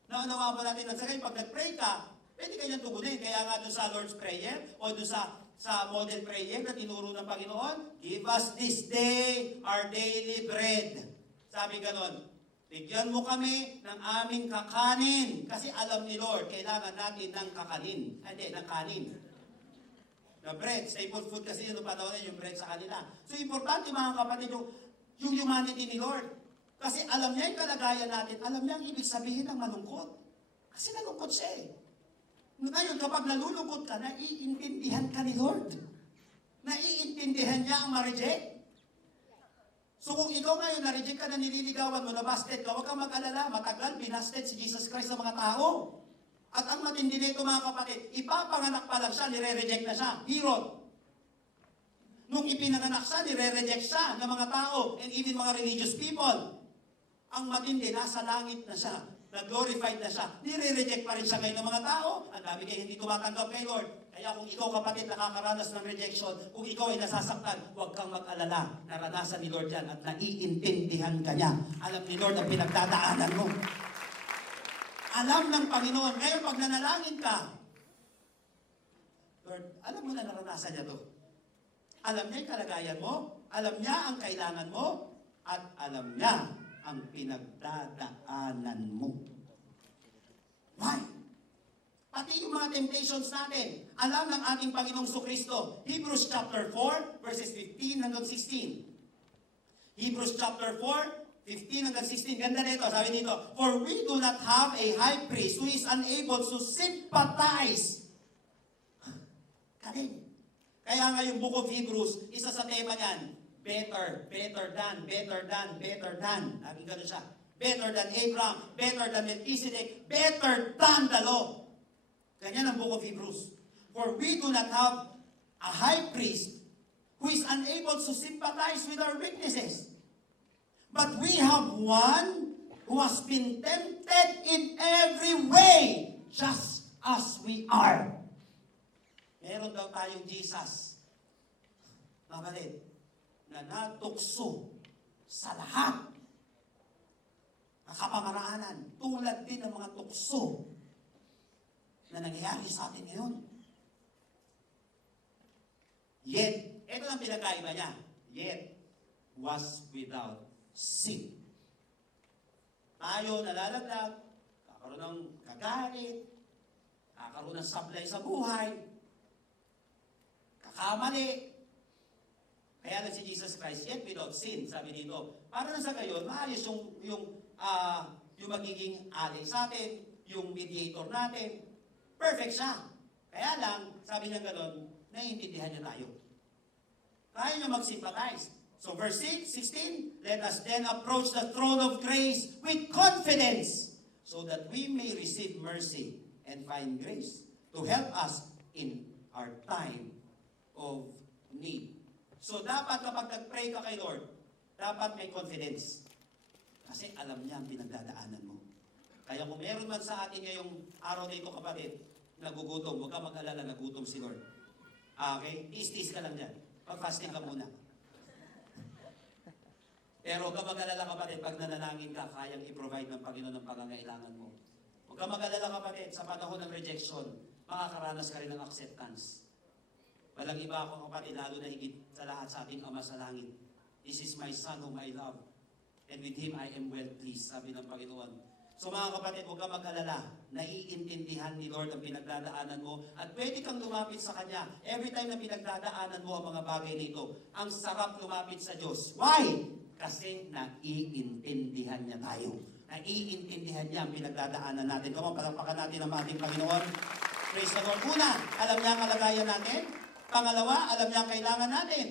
Naunawa ba natin na sa gayon, pag nag-pray ka, pwede kanyang tugunin. Kaya nga doon sa Lord's Prayer o doon sa model prayer na tinuro ng Panginoon, give us this day our daily bread. Sabi ganon, bigyan mo kami ng aming kakanin. Kasi alam ni Lord, kailangan natin ng kakanin. Hindi, ng kanin. Na bread, staple food kasi yun, panahon yung bread sa kanila. So importante mga kapatid, yung humanity ni Lord. Kasi alam niya yung kalagayan natin, alam niya ang ibig sabihin ng malungkot. Kasi nalungkot siya eh. Ngayon, kapag nalulungkot ka, naiintindihan ka ni Lord. Naiintindihan niya ang ma-reject. So kung ikaw ngayon, na-reject ka na nililigawan mo, na-busted ka, huwag kang mag-alala, matagal, binasted si Jesus Christ sa mga tao. At ang matindi nito mga kapatid, ipapanganak pa lang siya, nire-reject na siya. Herod. Nung Nung ipinanganak siya, nire-reject siya ng mga tao and even mga religious people. Ang matindi, nasa langit na siya. Nag-glorified na siya. Nire-reject pa rin siya ngayon ng mga tao. Ang dami kayo hindi tumatanggap kay Lord. Kaya kung ikaw kapatid nakakaranas ng rejection, kung ikaw ay nasasaktan, huwag kang mag-alala. Naranasan ni Lord yan at naiintindihan ka niya. Alam ni Lord ang pinagdadaanan mo. Alam ng Panginoon. Ngayon pag nanalangin ka, Lord, alam mo na naranasan niya to. Alam niya yung kalagayan mo. Alam niya ang kailangan mo. At alam niya ang pinagdadaanan mo. Why? Pati yung mga temptations natin, alam ng ating Panginoong Kristo. Hebrews chapter 4, verses 15 hanggang 16. Hebrews chapter 4, 15 hanggang 16. Ganda nito, sabi nito, for we do not have a high priest who is unable to sympathize. Kaling. Kaya nga yung Book of Hebrews, isa sa tema niyan, better, better than, better than, better than. Laging gano'n siya. Better than Abraham, better than Melchizedek, better than the law. Ganyan ang Book of Hebrews. For we do not have a high priest who is unable to sympathize with our weaknesses. But we have one who has been tempted in every way, just as we are. Meron daw tayong Jesus, mabalit, na natukso sa lahat ng kapamaraanan, tulad din ng mga tukso na nangyayari sa atin ngayon. Yet, ito ang pinagkaiba niya, yet was without sin. Tayo nalalaglag, kakaroon ng kagalit, kakaroon ng sablay sa buhay, kakamali. Kaya na si Jesus Christ, yet without sin, sabi dito. Para na sa gayon, maayos yung magiging alay sa atin, yung mediator natin. Perfect siya. Kaya lang, sabi niya gano'n, naiintindihan niya tayo. Kaya niya mag-sympathize. So verse 16, let us then approach the throne of grace with confidence so that we may receive mercy and find grace to help us in our time of need. So dapat kapag nag-pray ka kay Lord, dapat may confidence. Kasi alam niya ang pinagdadaanan mo. Kaya kung meron man sa atin ngayong araw na ito, kapatid, nagugutom, huwag ka mag-alala, nagutom si Lord. Okay? Tiis-tiis ka lang dyan. Pag-fasting ka muna. Pero huwag ka mag-alala, kapatid, pag nanalangin ka, kayang i-provide ng Panginoon ang pangangailangan mo. Huwag ka mag-alala, kapatid, sa panahon ng rejection, makakaranas ka rin ng acceptance. Walang iba akong kapatid, lalo na higit sa lahat sa ating Ama sa langit. This is my Son whom I love, and with Him I am well pleased, sabi ng Panginoon. So mga kapatid, huwag ka mag-alala. Naiintindihan ni Lord ang pinagdadaanan mo at pwede kang lumapit sa Kanya. Every time na pinagdadaanan mo ang mga bagay nito, ang sarap lumapit sa Diyos. Why? Kasi naiintindihan niya tayo. Naiintindihan niya ang pinagdadaanan natin. Come on, palakpakan natin ang ating Panginoon. Praise the Lord. Una, alam niya ang kalagayan natin. Pangalawa, alam niya ang kailangan natin.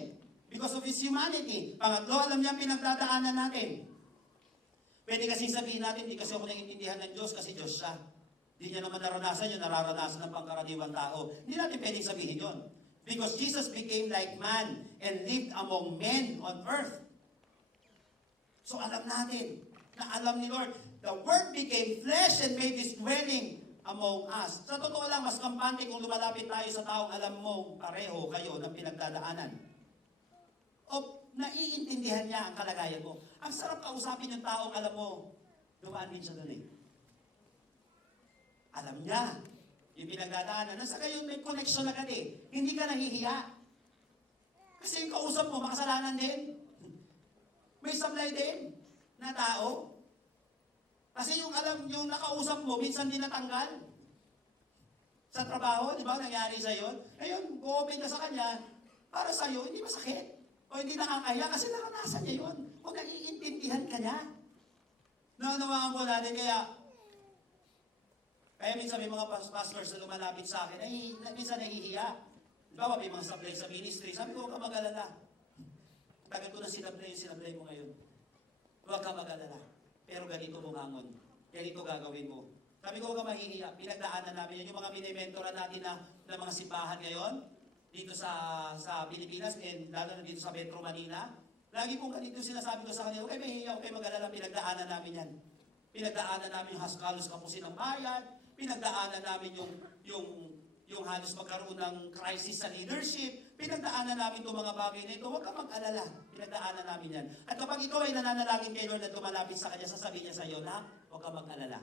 Because of His humanity. Pangatlo, alam niya ang pinagdadaanan natin. Pwede kasi sabihin natin, di kasi ako naiintindihan ng Diyos kasi Diyos siya. Di niya naman naranasan yung nararanasan ng pangkaraniwang tao. Hindi natin pwedeng sabihin yun. Because Jesus became like man and lived among men on earth. So alam natin, na alam ni Lord, the Word became flesh and made His dwelling among us. Sa totoo lang, mas kampante kung lumalapit tayo sa taong alam mo, pareho kayo ng pinagdadaanan. O naiintindihan niya ang kalagayan mo. Ang sarap kausapin yung taong alam mo, dumaan din siya doon eh. Alam niya yung pinagdadaanan. Nasa kayo may connection agad eh. Hindi ka nahihiya. Kasi yung kausap mo, makasalanan din. May sablay din na tao. Kasi yung alam, yung nakausap mo, minsan din natanggal. Sa trabaho, di ba, nangyari sa'yo? Ngayon, go-open ka sa kanya, para sa'yo, hindi masakit. O hindi nakakaya kasi naranasan niya yun. O naiintindihan ka niya. Naunawaan po natin, kaya minsan may mga pastors na lumalapit sa akin, ay minsan nahihiya. Di ba, may mga sablay sa ministry. Sabi ko, huwag ka mag-alala. Tagal ko na sinablay mo ngayon. Huwag ka mag-alala. Pero ganito bumangon. Ganito gagawin mo. Sabi ko, huwag ka mahihiya. Pinagdaanan namin yan. Yung mga minimentoran natin na mga simbahan ngayon, dito sa Pilipinas, and lalo na dito sa Metro Manila, lagi kong ganito sinasabi ko sa kanila, okay, mahihiya, okay, mag-alala, pinagdaanan namin yan. Pinagdaanan namin yung halos kapusin ng bayan, pinagdaanan namin yung halos magkaroon ng crisis sa leadership, pinagdaanan namin itong mga bagay na ito, huwag kang mag-alala, pinagdaanan namin yan. At kapag ikaw ay nananalangin kay Lord at lumalapit sa Kanya, sasabihin niya sa iyo, na, huwag kang mag-alala,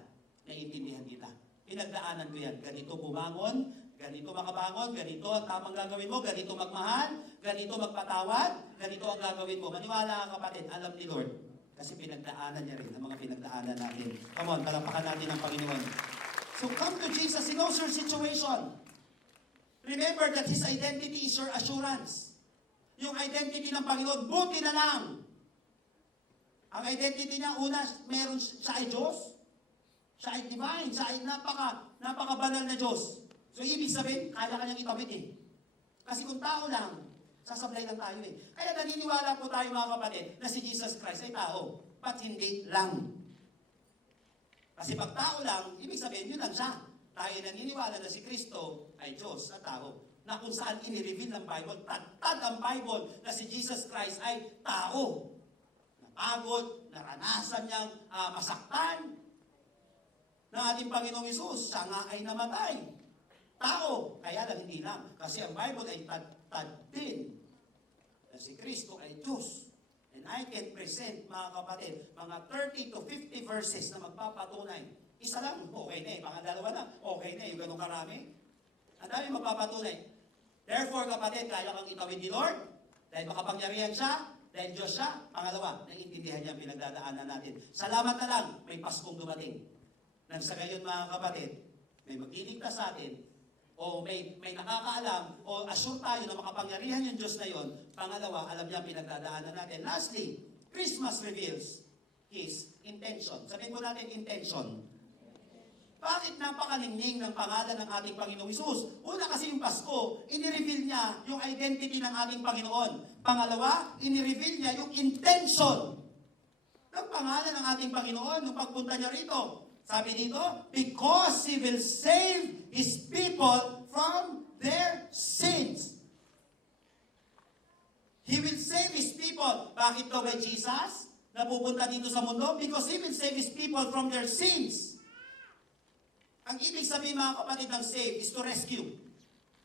naiintindihan kita. Pinagdaanan ko yan, ganito bumangon, ganito makabangon, ganito ang tamang gagawin mo, ganito magmahal, ganito magpatawad, ganito ang gagawin mo. Maniwala ka kapatid, alam ni Lord. Kasi pinagdaanan niya rin ang mga pinagdaanan natin. Come on, palampakan natin ang Panginoon. So come to Jesus, He knows your situation. Remember that His identity is your assurance. Yung identity ng Panginoon, buti na lang. Ang identity niya, una, meron siya ay Diyos. Siya ay divine. Siya ay napaka-banal na Diyos. So, ibig sabihin, kaya kanyang itawid eh. Kasi kung tao lang, sasablay lang tayo eh. Kaya naniniwala po tayo mga kapatid na si Jesus Christ ay tao. But hindi lang. Kasi pag tao lang, ibig sabihin, yun lang siya. Tayo naniniwala na si Kristo ay Diyos na tao. Na kung saan inireveal ng Bible, tatad ang Bible na si Jesus Christ ay tao. Napagod, naranasan niyang masaktan ng ating Panginoong Hesus. Siya nga ay namatay. Tao, kaya lang hindi lang. Kasi ang Bible ay tad din na si Kristo ay Diyos. And I can present, mga kapatid, mga 30 to 50 verses na magpapatunay. Isa lang, okay na eh. Pangalawa na, okay na eh. Yung ganun karami. Ang dami magpapatunay. Therefore, kapatid, kaya kang itawid ni Lord. Dahil makapangyarihan siya. Dahil Diyos siya. Pangalawa, naiintindihan niya ang pinagdadaanan natin. Salamat na lang, may Paskong dumating. Nang sa gayon, mga kapatid, may magliligtas sa atin, o may nakakaalam, o assure tayo na makapangyarihan yung Diyos na yon. Pangalawa, alam niya pinagdadaanan natin. Lastly, Christmas reveals His intention. Sabihin mo natin, intention. Bakit napakalingning ng pangalan ng ating Panginoong Hesus? Una kasi yung Pasko, inireveal niya yung identity ng ating Panginoon. Pangalawa, inireveal niya yung intention ng pangalan ng ating Panginoon nung pagpunta niya rito. Sabi dito, because He will save His people from their sins. He will save His people. Bakit daw by Jesus? Napupunta dito sa mundo? Because He will save His people from their sins. Ang ibig sabihin, mga kapatid, ng save is to rescue.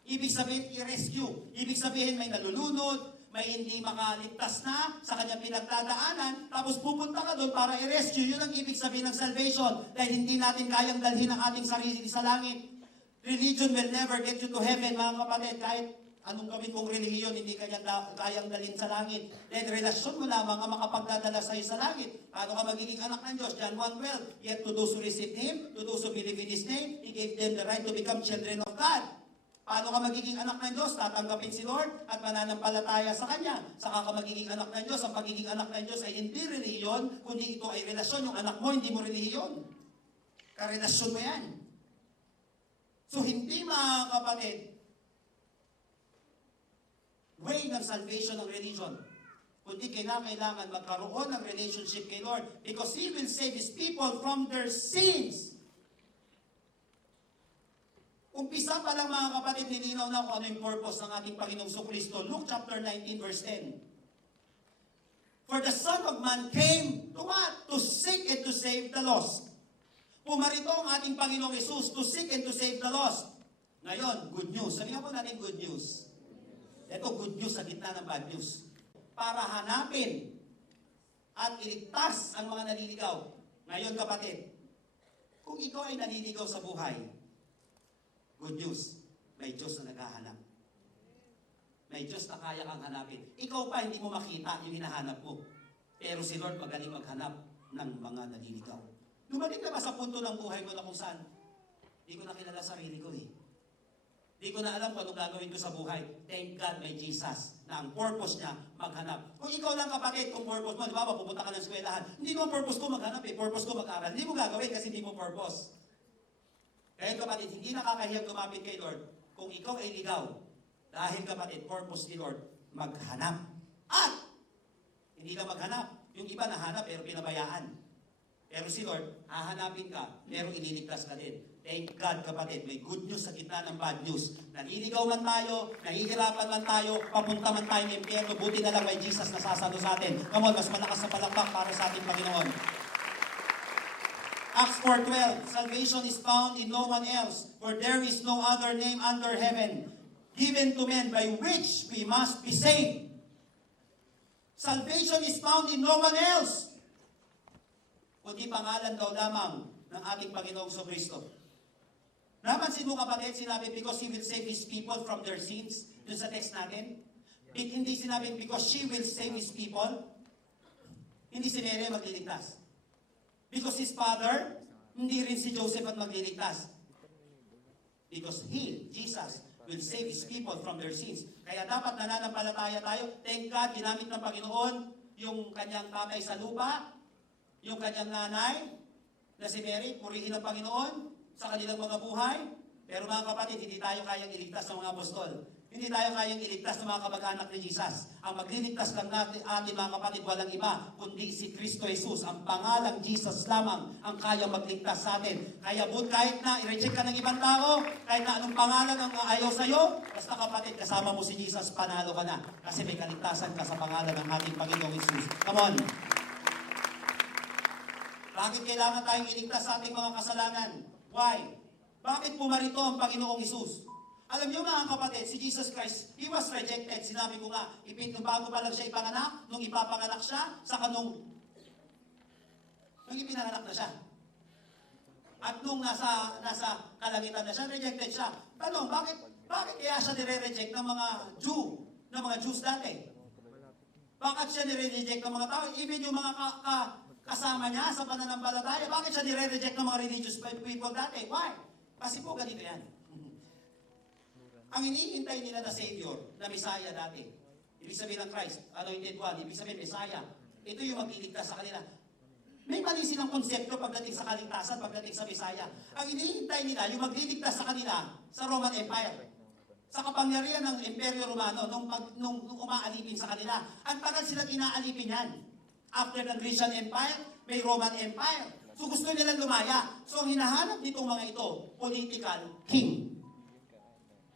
Ibig sabihin, i-rescue. Ibig sabihin, may nalulunod, may hindi makaligtas na sa kanyang pinagdadaanan, tapos pupunta ka doon para i-rescue. Yun ang ibig sabihin ng salvation. Dahil hindi natin kayang dalhin ang ating sarili sa langit. Religion will never get you to heaven, mga kapatid. Kahit anong gawin kong relihiyon, hindi kayang dalhin sa langit. Dahil relasyon mo lamang ang makapagdadala sa iyo sa langit. Paano ka magiging anak ng Diyos? John 1:12, yet to those who receive Him, to those who believe in His name, He gave them the right to become children of God. Paano ka magiging anak ng Diyos? Tatanggapin si Lord at mananampalataya sa Kanya. Saka ka magiging anak ng Diyos. Ang pagiging anak ng Diyos ay hindi relihiyon, kundi ito ay relasyon. Yung anak mo, hindi mo relihiyon. Karelasyon mo yan. So hindi, mga kapatid, way ng salvation ng religion, kundi kailangan magkaroon ng relationship kay Lord because He will save His people from their sins. Umpisa pa lang, mga kapatid, nilinaw na kung ano yung purpose ng ating Panginoong Kristo. Luke chapter 19 verse 10. For the Son of Man came to what? To seek and to save the lost. Pumarito ang ating Panginoong Hesus to seek and to save the lost. Ngayon, good news. Sabihan po natin good news. Ito, good news sa gitna ng bad news. Para hanapin at iligtas ang mga naliligaw. Ngayon, kapatid, kung ikaw ay naliligaw sa buhay, good news, may Diyos na naghahanap. May Diyos na kaya kang hanapin. Ikaw pa, hindi mo makita yung hinahanap mo. Pero si Lord magaling maghanap ng mga naliligaw. Dumating na ba sa punto ng buhay mo na kung saan? Hindi ko na kilala sarili ko eh. Hindi ko na alam kung anong gagawin ko sa buhay. Thank God may Jesus na ang purpose niya maghanap. Kung ikaw lang, kapatid, kung purpose mo, di ba, pupunta ka ng eskwelahan, hindi mo purpose ko maghanap eh. Purpose ko mag-aral. Hindi mo gagawin kasi hindi mo purpose. Kaya kapatid, hindi nakakahiyang lumapit kay Lord kung ikaw ay ligaw. Dahil kapatid, purpose ni Lord, maghanap. At, hindi lang maghanap. Yung iba nahanap pero pinabayaan. Pero si Lord, hahanapin ka, pero ililigtas ka din. Thank God, kapatid, may good news sa gitna ng bad news. Naliligaw man tayo, nahihirapan man tayo, papunta man tayo ng impyerno, buti na lang may Jesus na sasalo sa atin. Come on, mas malakas na palakpak para sa ating Panginoon. Acts 4:12, salvation is found in no one else, for there is no other name under heaven given to men by which we must be saved. Salvation is found in no one else, kundi pangalan daw lamang ng ating Panginoong Kristo. Napansin mo, kapatid, sinabi because He will save His people from their sins. Doon sa text natin. Hindi sinabi because she will save His people. Hindi si Mary magliligtas. Because His father, hindi rin si Joseph at magliligtas. Because He, Jesus, will save His people from their sins. Kaya dapat nananampalataya tayo. Thank God, ginamit ng Panginoon yung kanyang tatay sa lupa, yung kanyang nanay, na si Mary, purihin ng Panginoon sa kanilang mga buhay. Pero mga kapatid, hindi tayo kayang iligtas ng mga apostol. Hindi tayo kayang iligtas ng mga kamag-anak ni Jesus. Ang magliligtas lang natin, atin mga kapatid, walang iba, kundi si Kristo Jesus. Ang pangalang Jesus lamang ang kayang magligtas sa atin. Kaya kahit na i-reject ka ng ibang tao, kahit na anong pangalan ang ayaw sa'yo, basta kapatid, kasama mo si Jesus, panalo ka na. Kasi may kaligtasan ka sa pangalan ng ating Panginoong Jesus. Come on! Bakit kailangan tayong iligtas sa ating mga kasalanan? Why? Bakit pumarito ang Panginoong Hesus? Alam niyo mga kapatid, si Jesus Christ, He was rejected. Sinabi ko nga, bago pa lang siya ipanganak, nung ipapanganak siya, saka nung ipinanganak na siya. At nung nasa kalangitan na siya, rejected siya. Tanong, bakit kaya siya nire-reject ng mga Jews dati? Bakit siya nire-reject ng mga tao? Even yung mga kasama niya sa pananampalataya, bakit siya nire-reject ng mga religious people dati? Why? Kasi po ganito yan. Ang iniintay nila na Savior, na Messiah dati, ibig sabihin ng Christ, anointed one, ibig sabihin Messiah, ito yung mag-iligtas sa kanila. May mali silang konsepto pagdating sa kaligtasan, pagdating sa Messiah. Ang iniintay nila, yung magliligtas sa kanila sa Roman Empire. Sa kapangyarihan ng Imperyo Romano, nung umaalipin sa kanila. Ang tagal silang inaalipin yan. After ng Grecian Empire, may Roman Empire. So gusto nilang lumaya. So ang hinahanap nitong mga ito, political king.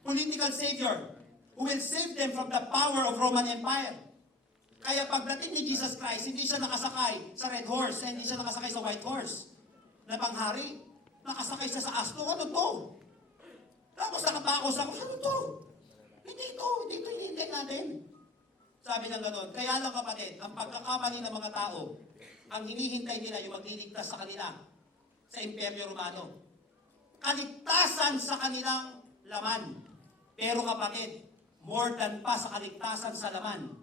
Political savior who will save them from the power of Roman Empire. Kaya pagdating ni Jesus Christ, hindi siya nakasakay sa red horse, hindi siya nakasakay sa white horse na panghari. Nakasakay siya sa asno. Ano to? Tapos nakapakos ako, ano to? Hindi ito hinihintay natin. Sabi ng gano'n, kaya lang kapatid, ang pagkakamali ng mga tao, ang hinihintay nila yung magliligtas sa kanila sa Imperyo Romano. Kaligtasan sa kanilang laman. Pero kapatid, more than pa sa kaligtasan sa laman,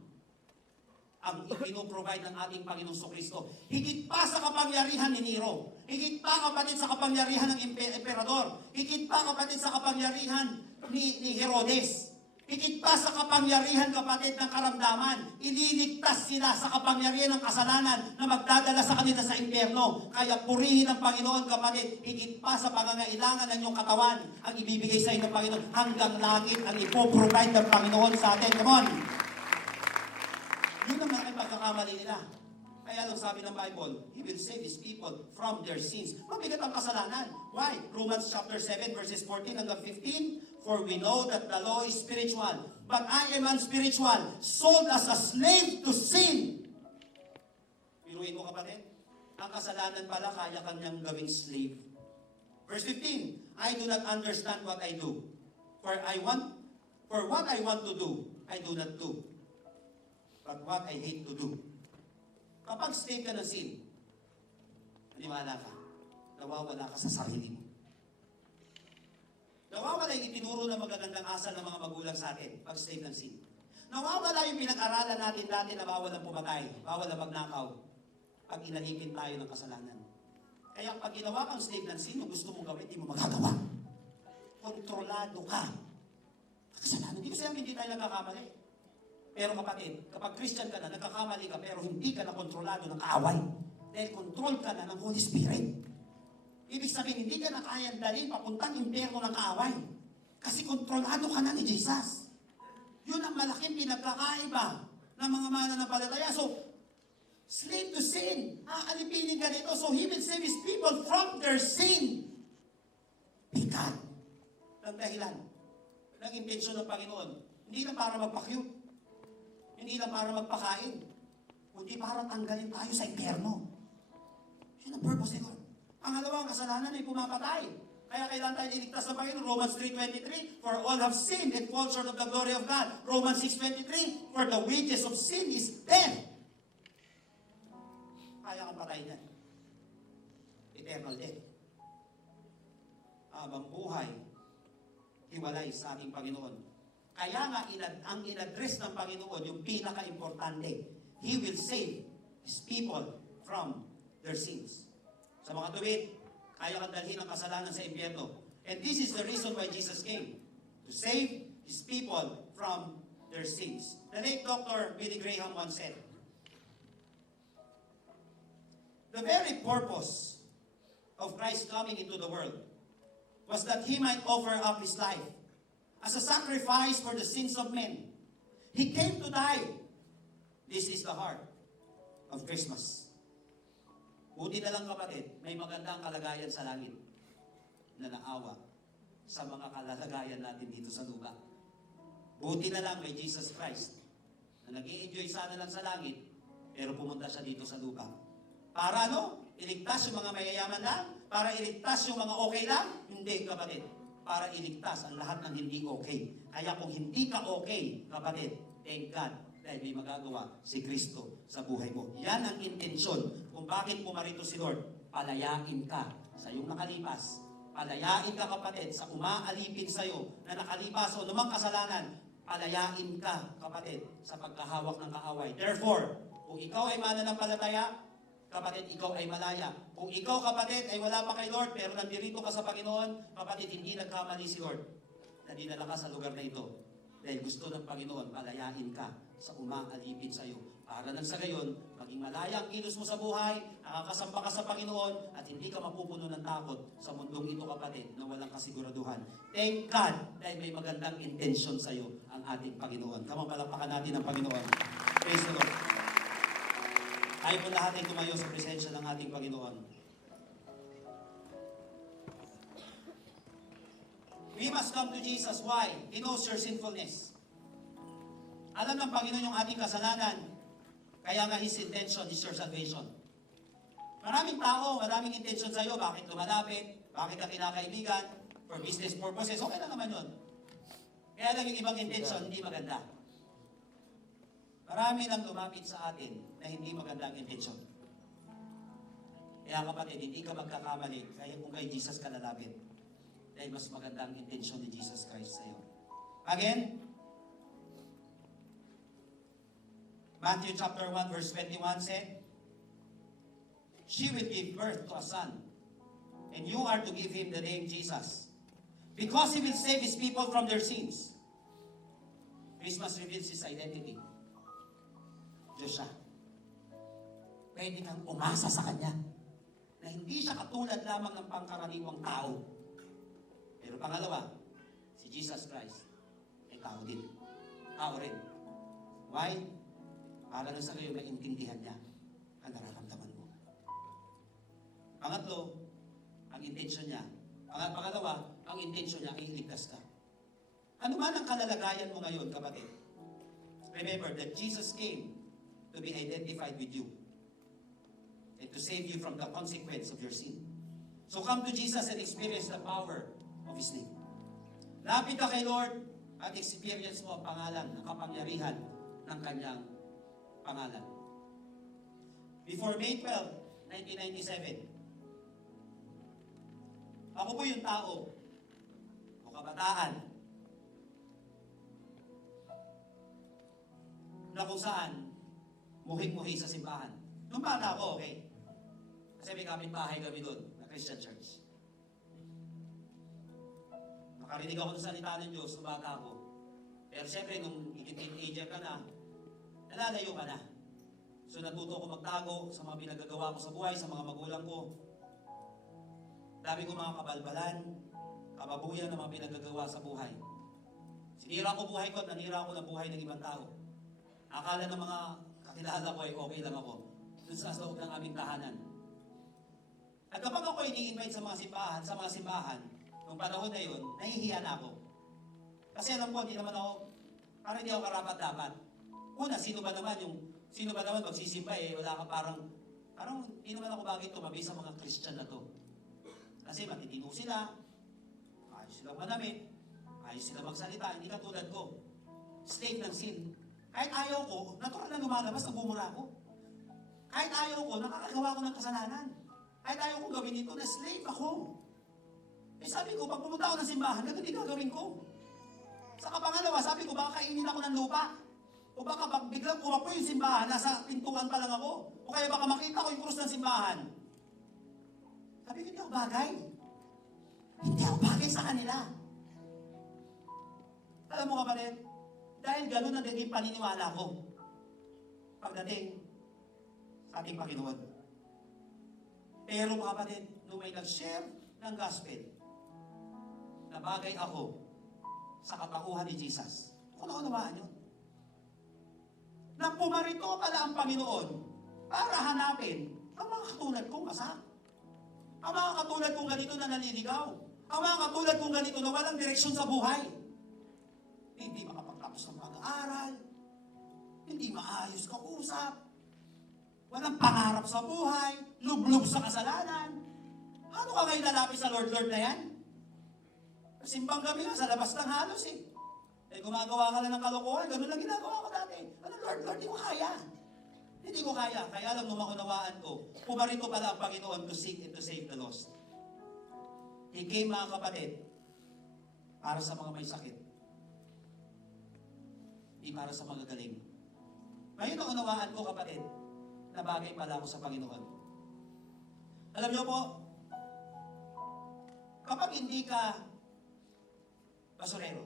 ang ipinoprovide ng ating Panginoong Kristo. Higit pa sa kapangyarihan ni Nero. Higit pa kapatid sa kapangyarihan ng emperador. Higit pa kapatid sa kapangyarihan ni Herodes. Higit pa sa kapangyarihan kapatid ng karamdaman. Ililigtas sila sa kapangyarihan ng kasalanan na magdadala sa kanila sa impyerno. Kaya purihin ng Panginoon kapatid. Higit pa sa pangangailangan ng iyong katawan ang ibibigay sa inyo ng Panginoon. Hanggang langit ang ipoprovide ng Panginoon sa atin. Come on! Yun ang malaking pagkakamali nila. Kaya lang sabi ng Bible, He will save His people from their sins. Mabigat ang kasalanan. Why? Romans chapter 7 verses 14 hanggang 15. For we know that the law is spiritual, but I am unspiritual, sold as a slave to sin. Piruin mo kapatid, ang kasalanan pala kaya kanyang gawing slave. Verse 15, I do not understand what I do. For what I want to do, I do not do. But what I hate to do. Kapag slave ka ng sin, maniwala ka, nawawala ka sa sarili mo. Nawawala yung itinuro ng magagandang asal ng mga magulang sa atin, pag slave ng sin. Nawawala yung pinag-aralan natin dati na bawal ang pumatay, bawal ang magnakaw, pag inalipin tayo ng kasalanan. Kaya pag ginawa kang slave ng sin, yung gusto mong gawin, hindi mo magagawa. Kontrolado ka. Kasalanan, hindi ko sabi hindi tayo nagkakamali. Pero kapatid, kapag Christian ka na, nagkakamali ka, pero hindi ka na kontrolado ng kaaway. Dahil control ka na ng Holy Spirit. Ibig sabihin, hindi ka na kayang dalhin papuntang impyerno ng kaaway. Kasi kontrolado ka na ni Jesus. Yun ang malaking pinagkakaiba ng mga mananampalataya. So, slave to sin. Aalipinin ka dito. So, He will save His people from their sin. bigat ng dahilan, ng intensyon ng Panginoon. Hindi lang para magpa-cute, hindi lang para magpakain, kundi para tanggalin tayo sa impyerno. Yun ang purpose nito. Pangalawa, ang kasalanan ay pumapatay. Kaya kailangan tayo iligtas ng Panginoon. Romans 3:23, for all have sinned and fall short of the glory of God. Romans 6:23, for the wages of sin is death. Kaya kang patay niyan. Eternal death. Habang buhay, hiwalay sa ating Panginoon. Kaya nga, ang in-address ng Panginoon, yung pinaka-importante, He will save His people from their sins. Sa mga tuwid, kaya kang dalhin ang kasalanan sa impyerno. And this is the reason why Jesus came, to save His people from their sins. The late Dr. Billy Graham once said, the very purpose of Christ coming into the world was that He might offer up His life as a sacrifice for the sins of men. He came to die. This is the heart of Christmas. Buti na lang kapatid, may magandang kalagayan sa langit na naawa sa mga kalagayan natin dito sa lupa. Buti na lang may Jesus Christ na nag-i-enjoy sana lang sa langit, pero pumunta siya dito sa lupa. Para ano? Iligtas yung mga mayayaman lang? Para iligtas yung mga okay lang? Hindi, kapatid. Para iligtas ang lahat ng hindi okay. Kaya kung hindi ka okay, kapatid, thank God, dahil may magagawa si Kristo sa buhay mo. Yan ang intensyon kung bakit pumarito si Lord. Palayain ka sa iyong nakalipas. Palayain ka, kapatid, sa umaalipin sa iyo na nakalipas o namang kasalanan. Palayain ka, kapatid, sa pagkahawak ng kaaway. Therefore, kung ikaw ay mananampalataya, kapatid, ikaw ay malaya. Kung ikaw, kapatid, ay wala pa kay Lord, pero nandirito ka sa Panginoon, kapatid, hindi nagkamali si Lord na dinala ka sa lugar na ito. Dahil gusto ng Panginoon, palayain ka sa umaalipin sa iyo. Para nang sa gayon, maging malaya ang kilos mo sa buhay, nakakasamba ka sa Panginoon, at hindi ka mapupuno ng takot sa mundong ito, kapatid, na walang kasiguraduhan. Thank God, dahil may magandang intention sa iyo ang ating Panginoon. Kamapalapakan natin ang Panginoon. Praise the Lord. Tayo po lahat ay tumayo sa presensya ng ating Panginoon. We must come to Jesus. Why? He knows your sinfulness. Alam ng Panginoon yung ating kasalanan. Kaya nga His intention is your salvation. Maraming tao, maraming intention sa iyo. Bakit lumalapit? Bakit ka kinakaibigan? For business purposes. Okay lang naman yun. Kaya lang yung ibang intention, hindi maganda. Marami nang lumapit sa atin na hindi magandang intensyon. Kaya kapatid, hindi ka magkakamali kaya kung kay Jesus ka lalapit. Dahil mas magandang intensyon ni Jesus Christ sa iyo. Again, Matthew chapter 1 verse 21 said, she will give birth to a son, and you are to give him the name Jesus, because he will save his people from their sins. Christmas reveals his identity. Diyos siya. Pwede kang umasa sa Kanya na hindi siya katulad lamang ng pangkaraniwang tao. Pero pangalawa, si Jesus Christ ay tao din. Tao rin. Why? Para na sa ngayon na intindihan niya ang nararamdaman mo. Pangatlo, ang intensyon niya. Pangalawa, ang intensyon niya ay iligtas ka. Ano man ang kalalagayan mo ngayon, kapatid? Remember that Jesus came to be identified with you and to save you from the consequence of your sin. So come to Jesus and experience the power of His name. Lapit ka kay Lord at experience mo ang pangalan, ang kapangyarihan ng Kanyang pangalan. Before May 12, 1997, ako po yung tao o kabataan na kung saan muhing-muhi sa simbahan. Nung bata ako, okay? Kasi may kapitbahay kami doon, na Christian Church. Nakarinig ako ng salita ng Diyos nung bata ako. Pero siyempre, nung teenager ka na, nalalayo ka na. So natuto ko magtago sa mga pinagagawa ko sa buhay, sa mga magulang ko. Dami ko mga kabalbalan, kababuyan na mga pinagagawa sa buhay. Sinira ko buhay ko at nanira ko ng buhay ng ibang tao. Akala ng mga kakilala ko ay okay lang ako dun sa loob ng aming tahanan. At kapag ako ini-invite sa mga simbahan, nung nung panahon na yun, nahihiya na ako. Kasi alam ko, hindi naman ako, parang hindi ako karapat-dapat. Una, sino ba naman magsisimba wala ka parang hindi naman ako bagay tumabi sa mga Christian na to. Kasi matitino sila, ayos silang manamit, ayos silang magsalita, hindi katulad ko. Slave ng sin. Kahit ayaw ko, natural na lumalabas ang bumura ko. Kahit ayaw ko, nakakagawa ko ng kasalanan. Kahit ayaw ko gawin ito, na slave ako. Sabi ko, pag pumunta ako ng simbahan, ganun din gagawin ko. Sa pangalawa, sabi ko, baka kainin ako ng lupa. O baka pag biglang umapoy yung simbahan, nasa pintuan pa lang ako. O kaya baka makita ko yung krus ng simbahan. Sabi ko, hindi ako bagay. Hindi ako bagay sa kanila. Alam mo kapatid, dahil ganun ang naging paniniwala ko pagdating sa ating Panginoon. Pero mga kapatid, nung may nag-share ng gospel, na bagay ako sa katauhan ni Jesus. Kung naunawaan yun. Nang pumarito pala ang Panginoon para hanapin ang mga katulad kong masak. Ang mga katulad kong ganito na naliligaw. Ang mga katulad kong ganito na walang direksyon sa buhay. Hindi makapagtapos ng pag-aaral. Hindi maayos kausap. Walang pangarap sa buhay. Lublog sa kasalanan. Ano ka ngayon lalapit sa Lord na yan? Simbang gabi nga, sa labas ng halos gumagawa ka lang ng kalokohan, ganun lang ginagawa ko dati. Lord, hindi ko kaya. Hindi ko kaya. Kaya alam nung maunawaan ko, pumarito pala ang Panginoon to seek and to save the lost. He came, mga kapatid, para sa mga may sakit. Hindi para sa mga galing. Ngayon ang unawaan ko, kapatid, na bagay pala ako sa Panginoon. Alam niyo po, kapag hindi ka basurero,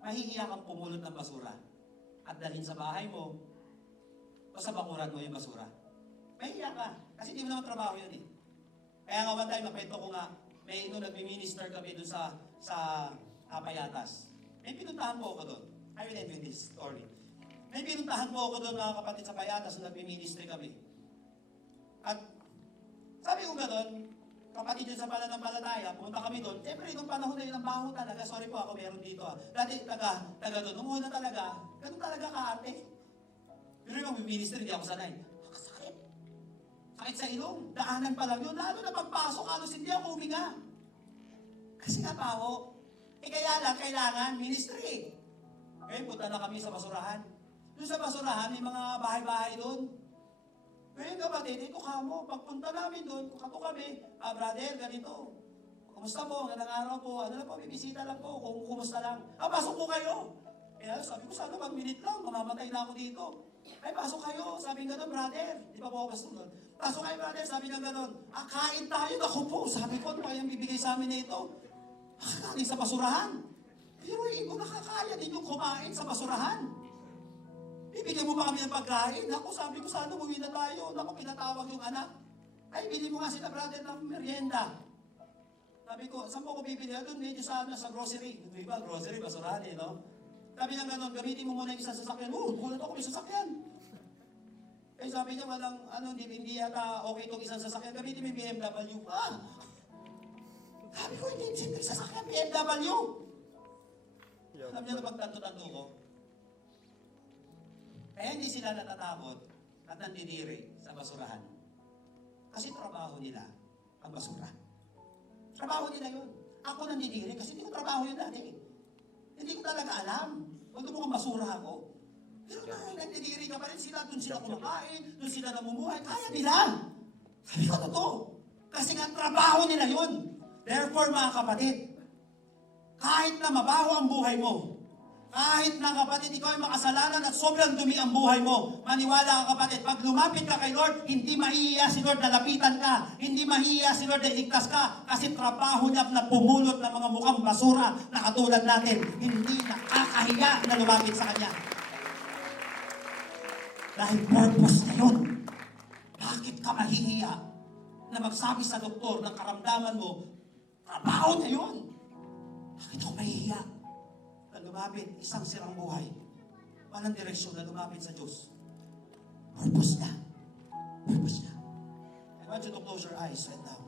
mahihiya kang pumulot ng basura at dalhin sa bahay mo o sa bakuran mo yung basura. Mahihiya ka. Kasi hindi mo naman trabaho yun Kaya nga one time, napento ko nga, nung nag-minister kami doon sa Payatas. May pinuntahan po ako doon. I will end with this story. May pinuntahan po ako doon, mga kapatid, sa Payatas nung nag-minister kami. At sabi ko gano'n, kapatid yun sa pananampalataya, pumunta kami doon. Siyempre, nung panahon na yun, ang baho talaga. Sorry po, ako meron dito. Dati, taga doon. Nung una talaga, ganun talaga kaarte. Pero yung minister, hindi ako sanay. Sakit. Sakit sa ilong. Daanan pa lang yun. Lalo na pagpasok, halos hindi ako huminga. Kasi nga baho. Kaya lang, kailangan ministry. Ngayon, punta na kami sa basurahan. Doon sa basurahan, may mga bahay-bahay doon. Ngayon kapatid, ito kamo, pagpunta namin doon, kato kami, brother, ganito. Kumusta po? Ganang araw po. Ano lang po, bibisita lang po. Kung kumusta lang. Pasok po kayo. Sabi ko, sana mag-minute lang, mamamatay na ako dito. Ay, pasok kayo. Sabi nga doon, brother. Di ba po ako basta doon? Pasok kayo, brother. Sabi nga doon, kain tayo. Ako po. Sabi ko, ano kayang bibigay sa amin na ito? Kakain sa basurahan. Pero kung nakakaya din yung kumain sa basurahan. Bibigyan mo ba kami ng pagkain? Ako, sabi ko, sana umuwi na tayo. Ako, pinatawag yung anak. Ay, bili mo nga sila, brother, ng merienda. Sabi ko, saan po ko bibili? Doon, medyo sa grocery. Diba, grocery, basurahan no? Sabi niya gano'n, gamitin mo muna yung isang sasakyan. Gulat ako, may sasakyan. Sabi niya, walang, hindi yata okay itong isang sasakyan. Gamitin mo yung BMW. Sabi ko, hindi simple sasakyan, BMW. Sabi niya, napagtanto-tanto ko. Kaya hindi sila natatakot at nandidiri sa basurahan. Kasi trabaho nila ang basura. Trabaho nila yun. Ako nandidiri kasi hindi ko trabaho yun dati. Hindi ko talaga alam. Huwag mo kung basura ako. Pero nandidiri ka pa rin sila. Doon sila kumakain, doon sila namumuhay. Kaya nila. Sabi ko, totoo. Kasi nga trabaho nila yun. Therefore, mga kapatid, kahit na mabaho ang buhay mo, kahit na kapatid, ikaw ay makasalanan at sobrang dumi ang buhay mo. Maniwala ka kapatid, pag lumapit ka kay Lord, hindi mahihiya si Lord na lapitan ka. Hindi mahihiya si Lord na iligtas ka. Kasi trabaho niya na pumulot ng mga mukhang basura na katulad natin. Hindi nakakahiya na lumapit sa Kanya. Dahil purpose na yun. Bakit ka mahihiya na magsabi sa doktor ng karamdaman mo, trabaho na yun. Bakit ako mahihiya? Lumapit, isang sirang buhay. Walang direksyon na lumapit sa Diyos. Purpose niya. Purpose niya. I want you to close your eyes right now.